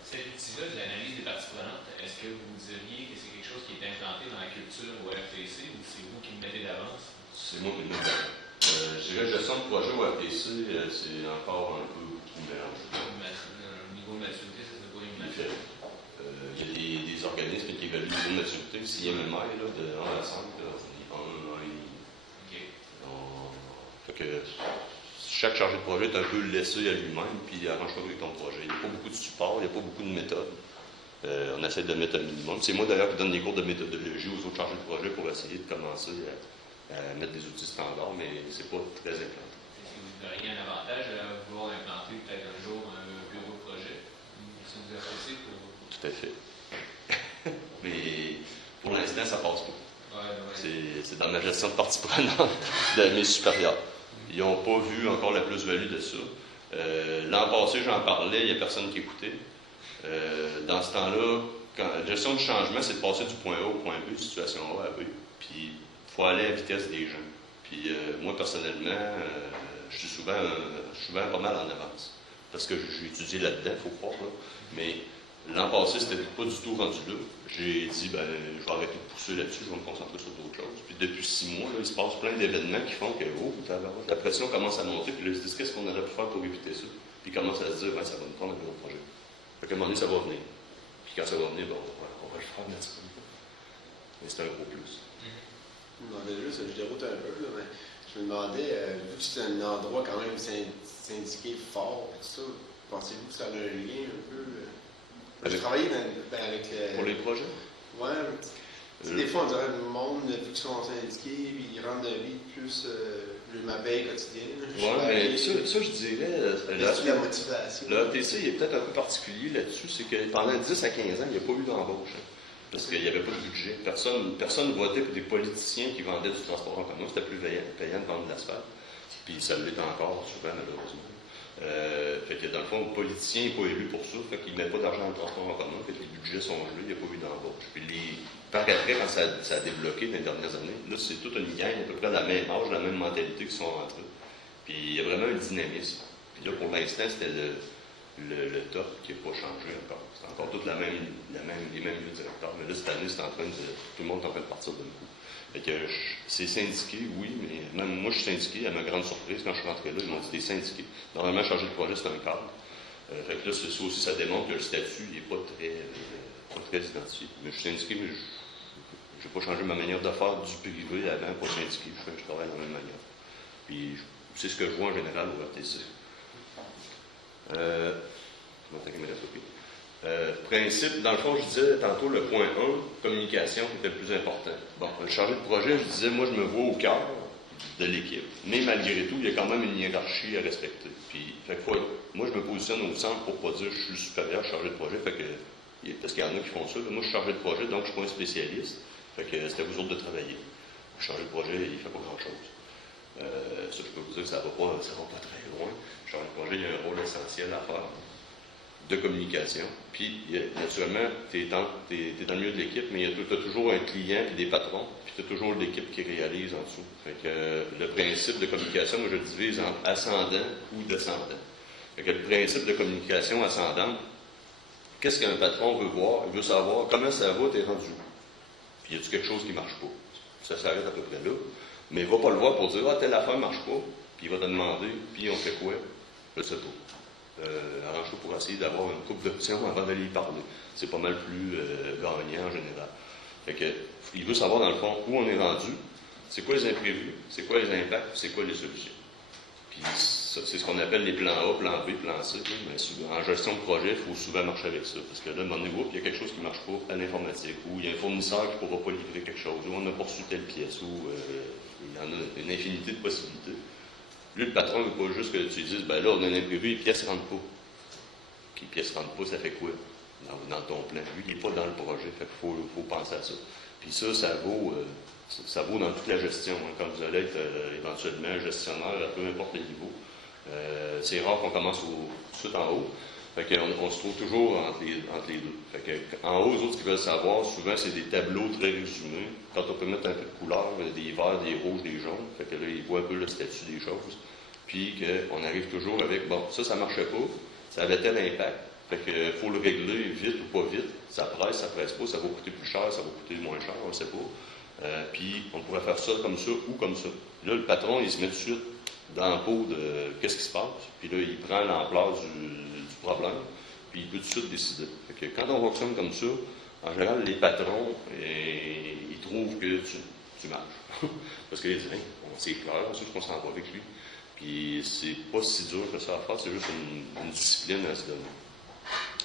Cet outil-là de l'analyse des parties prenantes, est-ce que vous diriez que c'est quelque chose qui est implanté dans la culture au RTC ou c'est vous qui le mettez d'avance? C'est moi qui le mets d'avance. Je dirais gestion de projet au RTC, c'est encore un peu trop mélangé. Au niveau de maturité, ça ne peut pas imaginer. Il y a des organismes qui évaluent le niveau de maturité, CMMI, là, de 1 à 5, là, on est en 1 et demi. Fait que chaque chargé de projet est un peu laissé à lui-même, puis arrange-toi avec ton projet. Il n'y a pas beaucoup de support, il n'y a pas beaucoup de méthodes. On essaie de mettre un minimum. C'est moi d'ailleurs qui donne des cours de méthodologie aux autres chargés de projet pour essayer de commencer à mettre des outils standards, mais c'est pas très implanté. Est-ce que vous verriez un avantage à vouloir implanter peut-être un jour un bureau de projet? Si vous RTC pour... Tout à fait. Mais pour l'instant, ça passe pas. C'est dans ma gestion de partie prenante de mes supérieurs. Ils n'ont pas vu encore la plus-value de ça. L'an passé, j'en parlais, il n'y a personne qui écoutait. Dans ce temps-là, la gestion du changement, c'est de passer du point A au point B, situation A à B. Puis, il faut aller à la vitesse des gens. Puis, moi, personnellement, je suis souvent pas mal en avance. Parce que j'ai étudié là-dedans, il faut croire. Là. Mais l'an passé, c'était pas du tout rendu là. J'ai dit, je vais arrêter de pousser là-dessus, je vais me concentrer sur d'autres choses. Puis depuis 6 mois, là, il se passe plein d'événements qui font que la pression commence à monter, puis là, ils se disent, qu'est-ce qu'on aurait pu faire pour éviter ça? Puis ils commencent à se dire, ça va nous prendre un gros projet. Fait qu'à un moment donné, ça va venir. Puis quand ça va venir, on va le faire naturellement. Mais c'est un gros plus. Je me demandais juste, je déroute un peu, là, mais je me demandais, vu que c'est un endroit quand même syndiqué fort, et tout ça, pensez-vous que ça a un lien un peu? Je travaillais avec... Pour les projets? Ouais. Des fois, on dirait le monde, vu qu'ils sont syndiqués, puis ils rendent la vie plus ma paye quotidienne. Oui, mais ça, je dirais... la motivation. Le ATC, il est peut-être un peu particulier là-dessus, c'est que pendant 10 à 15 ans, il n'y a pas eu d'embauche. Parce qu'il n'y avait pas de budget. Personne ne votait pour des politiciens qui vendaient du transport en commun. C'était plus payant de vendre de l'asphalte. Puis ça l'est encore, souvent, malheureusement. Fait que dans le fond, le politicien n'est pas élu pour ça, fait qu'il ne met pas d'argent dans le transport en commun, fait que les budgets sont gelés, il n'y a pas eu d'embauche. Puis par après, quand ça a débloqué dans les dernières années, là, c'est toute une gang à peu près de la même âge, la même mentalité qui sont rentrés. Puis il y a vraiment un dynamisme. Puis là, pour l'instant, c'était le top qui n'a pas changé encore. C'est encore tous les mêmes lieux directeurs. Mais là, cette année, tout le monde est en train de partir d'un coup. Fait que c'est syndiqué, oui, mais même moi, je suis syndiqué, à ma grande surprise, quand je suis rentré là, ils m'ont dit, t'es syndiqué. Normalement, changer de projet, c'est un cadre. Fait que là, ça aussi, ça démontre que le statut n'est pas très identifié. Mais je suis syndiqué, mais je n'ai pas changé ma manière de faire du privé avant, pas syndiqué. Je travaille de la même manière. Puis, c'est ce que je vois en général au RTC. Je vais attaquer mes laptops. Principe, dans le fond, je disais tantôt le point 1, communication, qui était le plus important. Bon, le chargé de projet, je disais, moi, je me vois au cœur de l'équipe. Mais malgré tout, il y a quand même une hiérarchie à respecter. Puis, fait que, moi, je me positionne au centre pour pas dire que je suis supérieur chargé de projet, fait que, parce qu'il y en a qui font ça. Moi, je suis chargé de projet, donc je suis pas un spécialiste. Fait que c'était à vous autres de travailler. Le chargé de projet, il fait pas grand-chose. Ça, je peux vous dire que ça va pas très loin. Le chargé de projet, il y a un rôle essentiel à faire de communication. Puis, naturellement, tu es dans le milieu de l'équipe, mais tu as toujours un client et des patrons, puis tu as toujours l'équipe qui réalise en dessous. Fait que, le principe de communication, moi, je le divise en ascendant ou descendant. Fait que le principe de communication ascendante, qu'est-ce qu'un patron veut voir? Il veut savoir comment ça va, t'es rendu où? Puis, y a-t-il quelque chose qui ne marche pas? Ça s'arrête à peu près là. Mais il ne va pas le voir pour dire, ah, telle affaire ne marche pas. Puis, il va te demander, puis on fait quoi? Je ne sais pas. Arrange-toi pour essayer d'avoir une couple d'options avant d'aller y parler. C'est pas mal plus gagnant en général. Fait que, il veut savoir dans le fond où on est rendu, c'est quoi les imprévus, c'est quoi les impacts, c'est quoi les solutions. Puis c'est ce qu'on appelle les plans A, plan B, plan C. Mais souvent, en gestion de projet, il faut souvent marcher avec ça. Parce que là, à un moment donné, il y a quelque chose qui ne marche pas à l'informatique, ou il y a un fournisseur qui ne pourra pas livrer quelque chose, ou on a pas reçu telle pièce, ou il y en a une infinité de possibilités. Lui, le patron ne veut pas juste que tu dises, ben là, on a un imprévu, les pièces ne rentrent pas. Puis les pièces ne rentrent pas, ça fait quoi dans ton plan? Lui, il n'est pas dans le projet, fait qu'il faut penser à ça. Puis ça vaut dans toute la gestion. Hein, quand vous allez être éventuellement gestionnaire, à peu importe les niveaux. C'est rare qu'on commence tout en haut. Fait qu'on se trouve toujours entre les deux. Fait que, en haut, les autres qui veulent savoir, souvent, c'est des tableaux très résumés. Quand on peut mettre un peu de couleur, des verts, des rouges, des jaunes. Fait que là, ils voient un peu le statut des choses. Puis qu'on arrive toujours avec, bon, ça marchait pas, ça avait tel impact. Fait que faut le régler vite ou pas vite. Ça presse pas, ça va coûter plus cher, ça va coûter moins cher, on ne sait pas. Puis on pourrait faire ça ou comme ça. Là, le patron, il se met tout de suite dans la peau de qu'est-ce qui se passe. Puis là, il prend l'ampleur du problème, puis il peut tout de suite décider. Fait que quand on fonctionne comme ça, en général, les patrons, ils trouvent que tu marches. Parce qu'ils disent, c'est clair, on sait qu'on s'en va avec lui. Puis c'est pas si dur que ça à faire, c'est juste une discipline à se donner.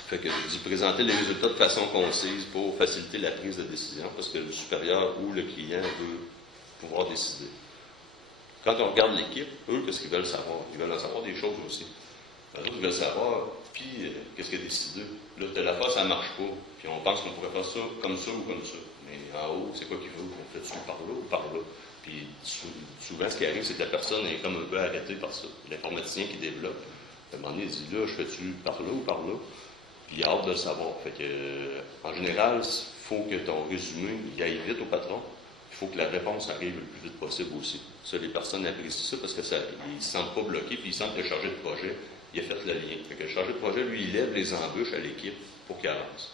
Fait que je dis présenter les résultats de façon concise pour faciliter la prise de décision, parce que le supérieur ou le client veut pouvoir décider. Quand on regarde l'équipe, eux, qu'est-ce qu'ils veulent savoir? Ils veulent en savoir des choses aussi. Les autres, ils veulent savoir, puis qu'est-ce qu'il a décidé? Là, telle affaire, ça ne marche pas. Puis on pense qu'on pourrait faire ça ou comme ça. Mais en haut, c'est quoi qu'il veut? On fait-tu par là ou par là? Puis souvent, ce qui arrive, c'est que la personne est comme un peu arrêtée par ça. L'informaticien qui développe, à un moment donné, il dit, là, je fais-tu par là ou par là? Puis il a hâte de le savoir. Fait que, en général, il faut que ton résumé il aille vite au patron. Il faut que la réponse arrive le plus vite possible aussi. Ça, les personnes apprécient ça parce qu'ils ne se sentent pas bloqués, puis ils sentent que le chargé de projet, il a fait le lien. Fait que le chargé de projet, lui, il lève les embûches à l'équipe pour qu'il avance.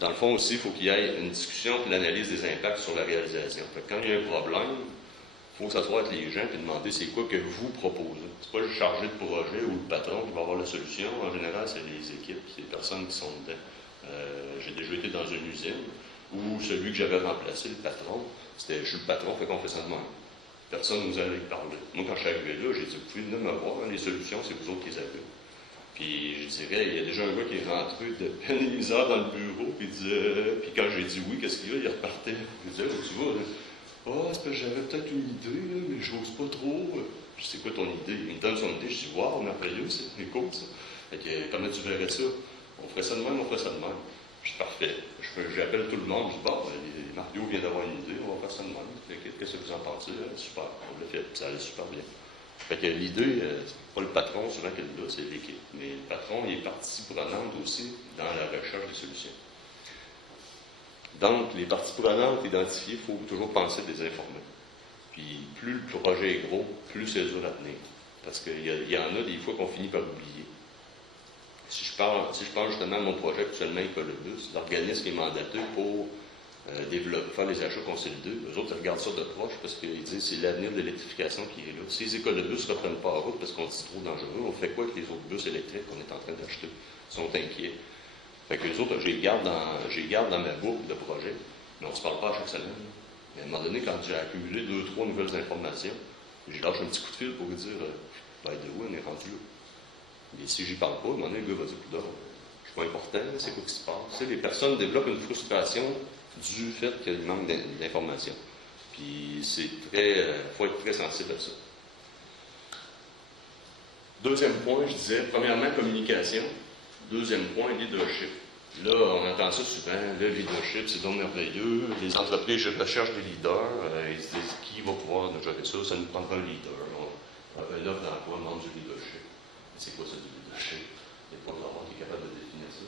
Dans le fond aussi, il faut qu'il y ait une discussion et l'analyse des impacts sur la réalisation. Fait que quand il y a un problème, il faut s'asseoir avec les gens et demander c'est quoi que vous proposez. C'est pas le chargé de projet ou le patron qui va avoir la solution. En général, c'est les équipes, c'est les personnes qui sont dedans. J'ai déjà été dans une usine où celui que j'avais remplacé, le patron, je suis le patron, fait qu'on fait ça de même. Personne ne nous allait parler. Moi, quand je suis arrivé là, j'ai dit, vous pouvez venir me voir, les solutions, c'est vous autres qui les avez. Puis je dirais, il y a déjà un gars qui est rentré de peine et misère dans le bureau, puis puis quand j'ai dit oui, qu'est-ce qu'il y a, il repartait. Il disait, tu vas, c'est parce que j'avais peut-être une idée, là, mais j'ose pas trop. Je dis, c'est quoi ton idée? Il me donne son idée, je dis, wow, merveilleux, c'est cool ça. Fait que, comment tu verrais ça? On ferait ça de même, on ferait ça de même. Je dis, parfait. J'appelle tout le monde, je dis, bon, Mario vient d'avoir une idée, on va faire ça de même. Qu'est-ce que vous en pensez? Super, on l'a fait, ça allait super bien. Fait que l'idée, c'est pas le patron souvent qui est là, c'est l'équipe. Mais le patron, il est partie prenante aussi dans la recherche des solutions. Donc, les parties prenantes identifiées, il faut toujours penser à les informer. Puis, plus le projet est gros, plus c'est dur à tenir. Parce qu'il y en a des fois qu'on finit par oublier. Si je parle justement de mon projet actuellement, Ecolobus, l'organisme qui est mandaté pour faire les achats consolidés, eux autres, ils regardent ça de proche parce qu'ils disent que c'est l'avenir de l'électrification qui est là. Si les écolobus ne reprennent pas en route parce qu'on dit trop dangereux, on fait quoi avec les autres bus électriques qu'on est en train d'acheter? Ils sont inquiets. Fait que les autres, j'ai garde dans ma boucle de projet, mais on ne se parle pas à chaque semaine. Mais à un moment donné, quand j'ai accumulé 2-3 nouvelles informations, j'ai lâché un petit coup de fil pour lui dire by the way, on est rendu là. Et si j'y parle pas, à un moment donné, le gars va dire, non, je suis pas important, c'est quoi qui se passe? Tu sais, les personnes développent une frustration du fait qu'il manque d'informations. Puis c'est faut être très sensible à ça. Deuxième point, je disais, premièrement, communication. Deuxième point, leadership. Là, on entend ça souvent, le leadership, c'est donc merveilleux. Les entreprises recherchent des leaders. Ils se disent, qui va pouvoir nous gérer ça? Ça nous prendra un leader. On a une offre d'emploi, demande du leadership. C'est quoi ça, du leadership? Il n'y a pas d'enfant qui est capable de définir ça.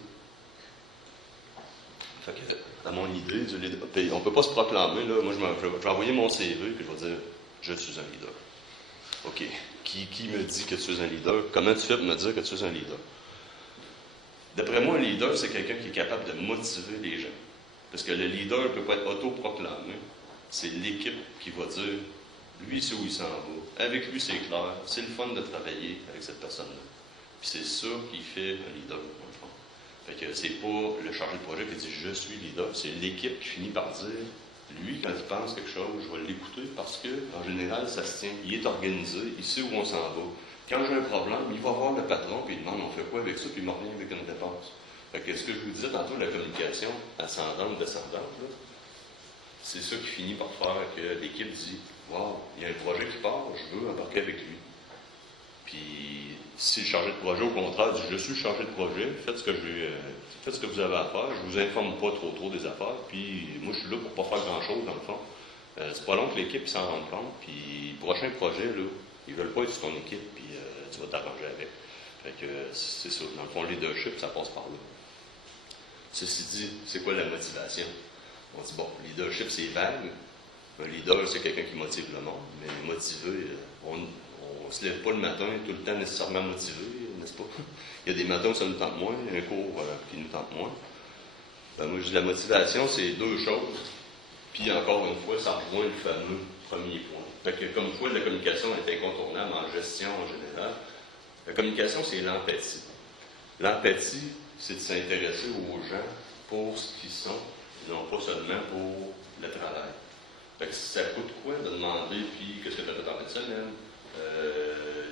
Fait que, à mon idée, on ne peut pas se proclamer, là. Moi, je vais envoyer mon CV, puis je vais dire, je suis un leader. OK. Qui me dit que tu es un leader? Comment tu fais pour me dire que tu es un leader? D'après moi, un leader, c'est quelqu'un qui est capable de motiver les gens. Parce que le leader ne peut pas être autoproclamé. C'est l'équipe qui va dire, lui, c'est où il s'en va. Avec lui, c'est clair. C'est le fun de travailler avec cette personne-là. Puis c'est ça qui fait un leader, dans le fond. Fait que c'est pas le chargé de projet qui dit « je suis leader », c'est l'équipe qui finit par dire « lui, quand il pense quelque chose, je vais l'écouter parce que en général, ça se tient, il est organisé, il sait où on s'en va. Quand j'ai un problème, il va voir le patron puis il demande « on fait quoi avec ça » puis il me revient avec une réponse. Fait que ce que je vous disais tantôt, la communication ascendante, descendante, là, c'est ça qui finit par faire que l'équipe dit « wow, il y a un projet qui part, je veux embarquer avec lui ». Puis, si le chargé de projet, au contraire, dit « je suis chargé de projet, faites ce que vous avez à faire, je vous informe pas trop des affaires, puis moi, je suis là pour pas faire grand-chose, dans le fond. C'est pas long que l'équipe s'en rende compte, puis prochain projet, là, ils veulent pas être sur ton équipe, puis tu vas t'arranger avec. » Fait que c'est ça. Dans le fond, le leadership, ça passe par là. Ceci dit, c'est quoi la motivation? On dit, bon, le leadership, c'est vague. Un leader, c'est quelqu'un qui motive le monde, mais motivé, on ne se lève pas le matin tout le temps nécessairement motivé, n'est-ce pas? Il y a des matins où ça nous tente moins, un cours qui nous tente moins. Moi, je dis la motivation, c'est deux choses. Puis encore une fois, ça rejoint le fameux premier point. Fait que comme quoi, la communication est incontournable en gestion en général. La communication, c'est l'empathie. L'empathie, c'est de s'intéresser aux gens pour ce qu'ils sont, et non pas seulement pour le travail. Fait que ça coûte quoi de demander, puis qu'est-ce que tu as fait en fin de semaine?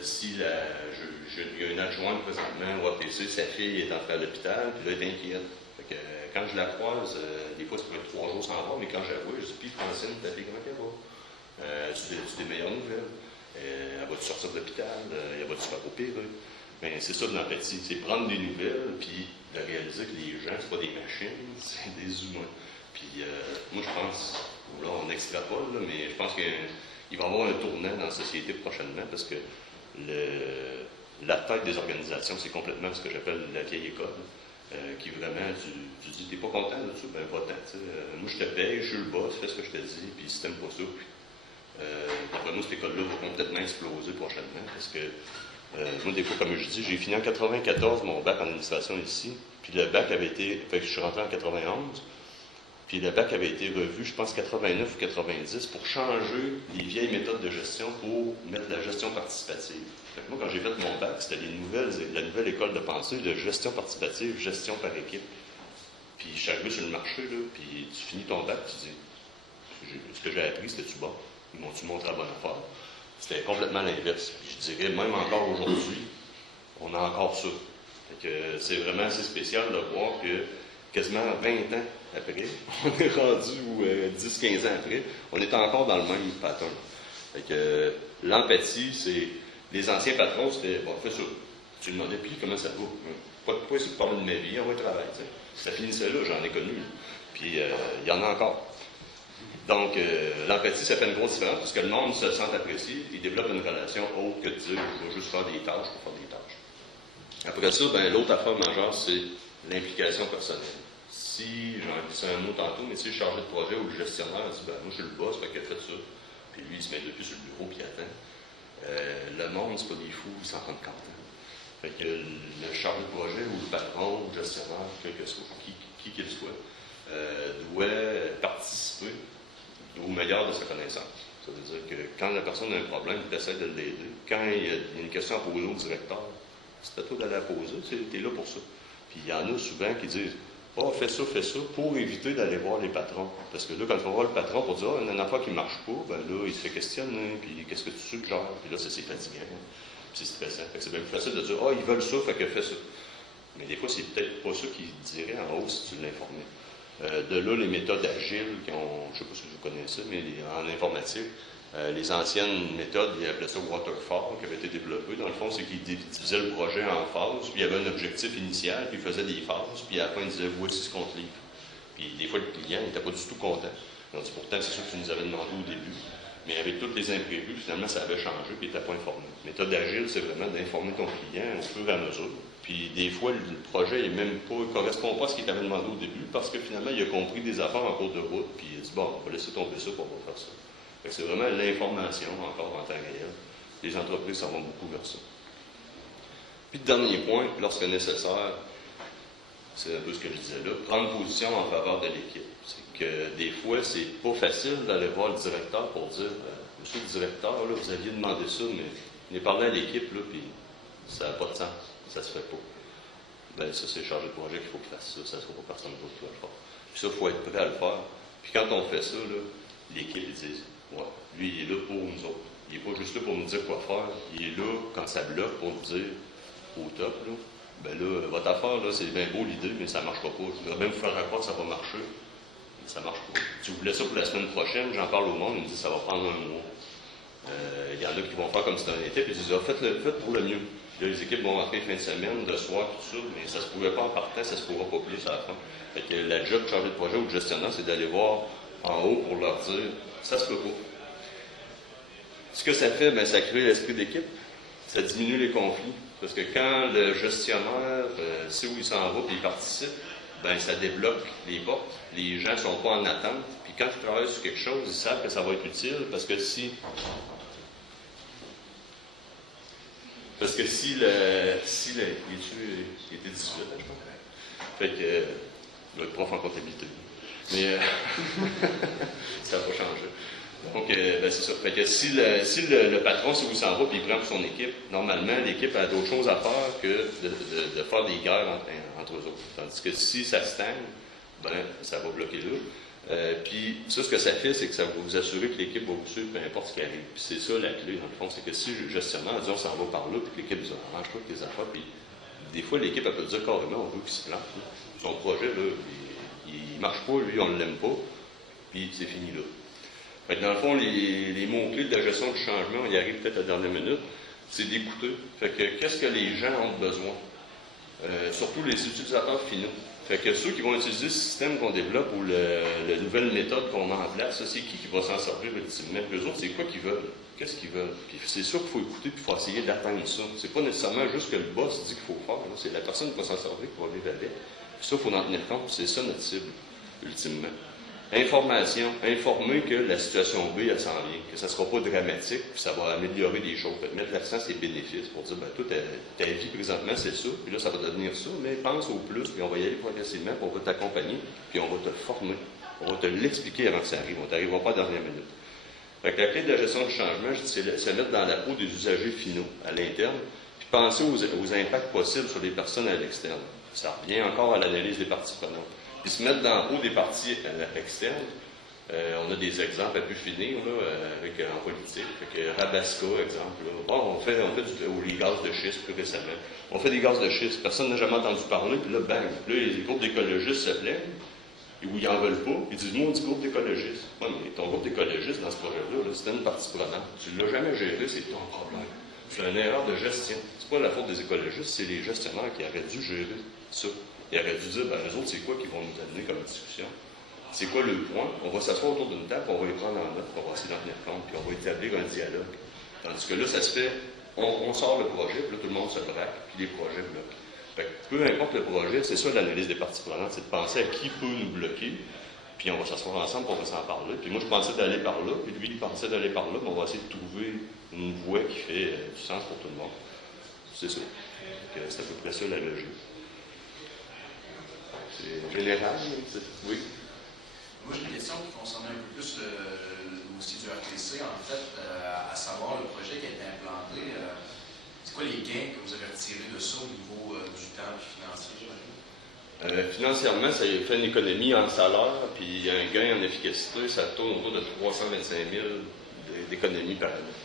Si il y a une adjointe présentement au APC, sa fille est entrée à l'hôpital, puis là, elle est inquiète. Fait que quand je la croise, des fois, ça peut être 3 jours sans voir, mais quand je la vois, je dis, puis Francine, ta fille, comment elle va? Tu des meilleures nouvelles? Elle va-tu sortir de l'hôpital? Elle va-tu se faire opérer? Bien, c'est ça de l'empathie, c'est prendre des nouvelles, puis de réaliser que les gens, c'est pas des machines, c'est des humains. Puis moi, je pense, là, on extrapole, là, mais je pense qu'il va y avoir un tournant dans la société prochainement, parce que la tête des organisations, c'est complètement ce que j'appelle la vieille école, qui vraiment, tu dis, t'es pas content de ça? Ben, pas tant. Moi, je te paye, je suis le boss, fais ce que je te dis, puis si t'aimes pas ça, d'après moi, cette école-là va complètement exploser prochainement, parce que moi, des fois, comme je dis, j'ai fini en 94 mon bac en administration ici, puis le bac avait été, fait que je suis rentré en 91, puis le bac avait été revu, je pense, 89 ou 90, pour changer les vieilles méthodes de gestion pour mettre la gestion participative. Fait que moi, quand j'ai fait mon bac, c'était la nouvelle école de pensée de gestion participative, gestion par équipe. Puis je suis arrivé sur le marché, là, puis tu finis ton bac, tu dis, ce que j'ai appris, c'était-tu bon? Ils m'ont-tu montré la bonne affaire? C'était complètement l'inverse. Je dirais, même encore aujourd'hui, on a encore ça. Fait que c'est vraiment assez spécial de voir que quasiment 20 ans après, on est rendu, ou 10-15 ans après, on est encore dans le même pattern. Fait que l'empathie, c'est... Les anciens patrons, c'était, bon, fais ça. Tu demandais, puis comment ça va? Pas essayer de parler de ma vie, on va travailler, tu sais. Ça finissait là, j'en ai connu. Puis il y en a encore. Donc, l'empathie, ça fait une grosse différence, parce que le monde se sent apprécié, il développe une relation autre que de dire, je vais juste faire des tâches pour faire des tâches. Après ça, ben, l'autre affaire majeure, c'est l'implication personnelle. Si, j'en ai dit un mot tantôt, mais si le chargé de projet ou le gestionnaire dit, ben, moi, je suis le boss, fait que faites ça. Puis lui, il se met depuis sur le bureau, puis il attend. Le monde, c'est pas des fous, ils s'en rendent compte. Fait que le chargé de projet ou le patron, ou le gestionnaire, quel que soit, qui qu'il soit, doit participer au meilleur de sa connaissance. Ça veut dire que quand la personne a un problème, tu essaies de l'aider. Quand il y a une question à poser au directeur, c'est à toi d'aller la poser, tu es là pour ça. Puis il y en a souvent qui disent, oh, fais ça, pour éviter d'aller voir les patrons. Parce que là, quand tu vas voir le patron pour dire, oh, il y a une affaire qui ne marche pas, ben là, il se fait questionner, puis qu'est-ce que tu suggères? Puis là, c'est fatigant. c'est stressant. Fait que c'est bien plus facile de dire, ah, ils veulent ça, fait que fais ça. Mais des fois, c'est peut-être pas ça qu'ils diraient en haut si tu l'informais. De là, les méthodes agiles, je ne sais pas si vous connaissez, mais en informatique, les anciennes méthodes, ils appelaient ça waterfall, qui avait été développé. Dans le fond, c'est qu'ils divisaient le projet en phases, puis il y avait un objectif initial, puis ils faisaient des phases, puis à la fin, ils disaient, voici ce qu'on te livre. Puis des fois, le client n'était pas du tout content. Donc, pourtant, c'est ça que tu nous avais demandé au début. Mais avec tous les imprévus, finalement, ça avait changé, puis il n'était pas informé. Méthode agile, c'est vraiment d'informer ton client au fur et à mesure. Puis des fois, le projet ne correspond pas à ce qu'il t'avait demandé au début, parce que finalement, il a compris des affaires en cours de route, puis il a dit, bon, on va laisser tomber ça, puis on va faire ça. Fait que c'est vraiment l'information, encore en temps réel. Les entreprises s'en vont beaucoup vers ça. Puis, le dernier point, lorsque nécessaire, c'est un peu ce que je disais là, prendre position en faveur de l'équipe. C'est que des fois, c'est pas facile d'aller voir le directeur pour dire, monsieur le directeur, là, vous aviez demandé ça, mais venez parler à l'équipe, là, puis ça n'a pas de sens, ça se fait pas. Ben ça, c'est le chargé de projet qu'il faut qu'il fasse ça, ça ne sera pas personne d'autre qui va le faire. Puis ça, il faut être prêt à le faire. Puis quand on fait ça, là, l'équipe, ils disent, ouais, lui, il est là pour nous autres. Il n'est pas juste là pour nous dire quoi faire, il est là quand ça bloque pour nous dire, au top, là, ben là, votre affaire, là, c'est bien beau l'idée, mais ça ne marchera pas. Je voudrais même vous faire croire que ça va marcher, mais ça ne marche pas. Si vous voulez ça pour la semaine prochaine, j'en parle au monde, ils me disent que ça va prendre un mois. Il y en a qui vont faire comme si c'était un été, puis ils disent, faites pour le mieux. Là, les équipes vont rentrer fin de semaine, de soir, tout ça, mais ça ne se pouvait pas en partant, ça ne se pourra pas plus à la fin. Fait que la job de chargé de projet ou de gestionnaire, c'est d'aller voir en haut pour leur dire, ça se peut pas. Ce que ça fait, ben, ça crée l'esprit d'équipe, ça diminue les conflits. Parce que quand le gestionnaire sait où il s'en va et il participe, ben ça débloque les portes. Les gens ne sont pas en attente. Puis quand ils travaillent sur quelque chose, ils savent que ça va être utile. Parce que si il était 18, je pense. Fait que il doit être prof en comptabilité. Mais ça n'a pas changé. Donc, ben c'est ça. Fait que si le patron sait où il s'en va et il prend pour son équipe, normalement, l'équipe a d'autres choses à faire que de faire des guerres entre eux autres. Tandis que si ça stagne, ben, ça va bloquer là. Puis ça, ce que ça fait, c'est que ça va vous assurer que l'équipe va vous suivre, peu importe ce qui arrive. Puis c'est ça la clé, dans le fond, c'est que si le gestionnaire dit on s'en va par là, puis que l'équipe dit arrange pas tes affaires, puis des fois, l'équipe, elle peut dire carrément, on veut qu'il se plante. Son projet, là, il marche pas, lui, on ne l'aime pas, puis c'est fini là. Fait que dans le fond, les mots-clés de la gestion du changement, on y arrive peut-être à la dernière minute, c'est d'écouter. Fait que qu'est-ce que les gens ont besoin? Surtout les utilisateurs finaux. Fait que ceux qui vont utiliser le système qu'on développe ou la nouvelle méthode qu'on met en place, ça, c'est qui va s'en servir ultimement? Eux autres, c'est quoi qu'ils veulent? Qu'est-ce qu'ils veulent? Puis c'est sûr qu'il faut écouter puis il faut essayer d'atteindre ça. C'est pas nécessairement juste ce que le boss dit qu'il faut faire. Là. C'est la personne qui va s'en servir qui va vivre avec. Puis ça, il faut en tenir compte. C'est ça notre cible, ultimement. Information, informer que la situation B, elle s'en vient, que ça ne sera pas dramatique, puis ça va améliorer des choses. Mettre l'accent sur les bénéfices pour dire, ben toi, ta vie présentement, c'est ça, puis là, ça va devenir ça, mais pense au plus, puis on va y aller progressivement, puis on va t'accompagner, puis on va te former, on va te l'expliquer avant que ça arrive, on t'arrivera pas à la dernière minute. Fait que la clé de la gestion du changement, je dis, c'est se mettre dans la peau des usagers finaux, à l'interne, puis penser aux impacts possibles sur les personnes à l'externe. Ça revient encore à l'analyse des parties prenantes. Puis se mettre dans le haut des parties externes. On a des exemples à pu finir là, en politique. Fait que Rabasca, exemple. Là. Bon, on fait les gaz de schiste plus récemment. On fait des gaz de schiste. Personne n'a jamais entendu parler. Puis là, bang. Puis là, les groupes d'écologistes se plaignent. Ou ils n'en veulent pas. Ils disent, moi, on dit groupe d'écologistes. Oui, mais ton groupe d'écologistes dans ce projet-là, là, c'était une partie prenante. Tu ne l'as jamais géré, c'est ton problème. C'est une erreur de gestion. C'est pas la faute des écologistes, c'est les gestionnaires qui auraient dû gérer ça. Ils auraient dû dire, ben, eux autres, c'est quoi qu'ils vont nous amener comme discussion? C'est quoi le point? On va s'asseoir autour d'une table, on va les prendre en note, on va essayer d'en tenir compte, puis on va établir un dialogue. Tandis que là, ça se fait, on sort le projet, puis là, tout le monde se braque, puis les projets bloquent. Fait que, peu importe le projet, c'est ça l'analyse des parties prenantes, c'est de penser à qui peut nous bloquer, puis on va s'asseoir ensemble, puis on va s'en parler. Puis moi, je pensais d'aller par là, puis lui, il pensait d'aller par là, mais on va essayer de trouver une voie qui fait du sens pour tout le monde. C'est ça. C'est à peu près ça la logique. C'est général, oui. Moi, j'ai une question qui concerne un peu plus aussi du RTC, en fait, à savoir le projet qui a été implanté. C'est quoi les gains que vous avez retirés de ça au niveau du temps financier, j'imagine? Financièrement, ça fait une économie en salaire, puis un gain en efficacité, ça tourne autour de 325 000 d'économies par année,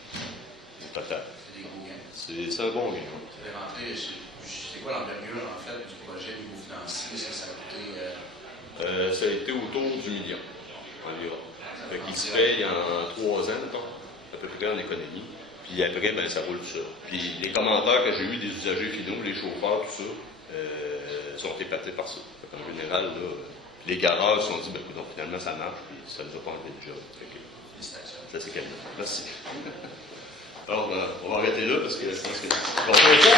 au total. C'est des gros gains. C'est un bon gain. Vous avez rentré, c'est quoi l'envergure en fait du projet niveau financier? Est-ce que ça a coûté? Ça a été autour du million environ. Fait qu'il se paye en 3 ans, mettons, à peu près en économie. Puis après, ben, ça roule tout ça. Puis les commentaires que j'ai eus des usagers finaux, les chauffeurs, tout ça, sont épatés par ça. En général, là, les garages se sont dit, ben, donc, finalement, ça marche, puis ça nous a pas enlevé de job. Félicitations. Ça, c'est calme. Merci. Alors, on va arrêter là, parce que je pense que... Bon, on va faire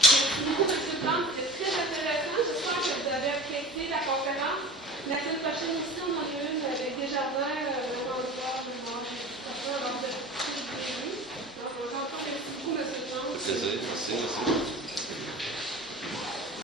Merci beaucoup, M. Plante. C'était très intéressant. J'espère que vous avez apprécié la conférence. La semaine prochaine aussi, on en a une avec Desjardins, Laurent Antoine, moi, alors, vous êtes tous les deux. Donc, on va encore merci beaucoup, M. Plante. plaisir. Merci.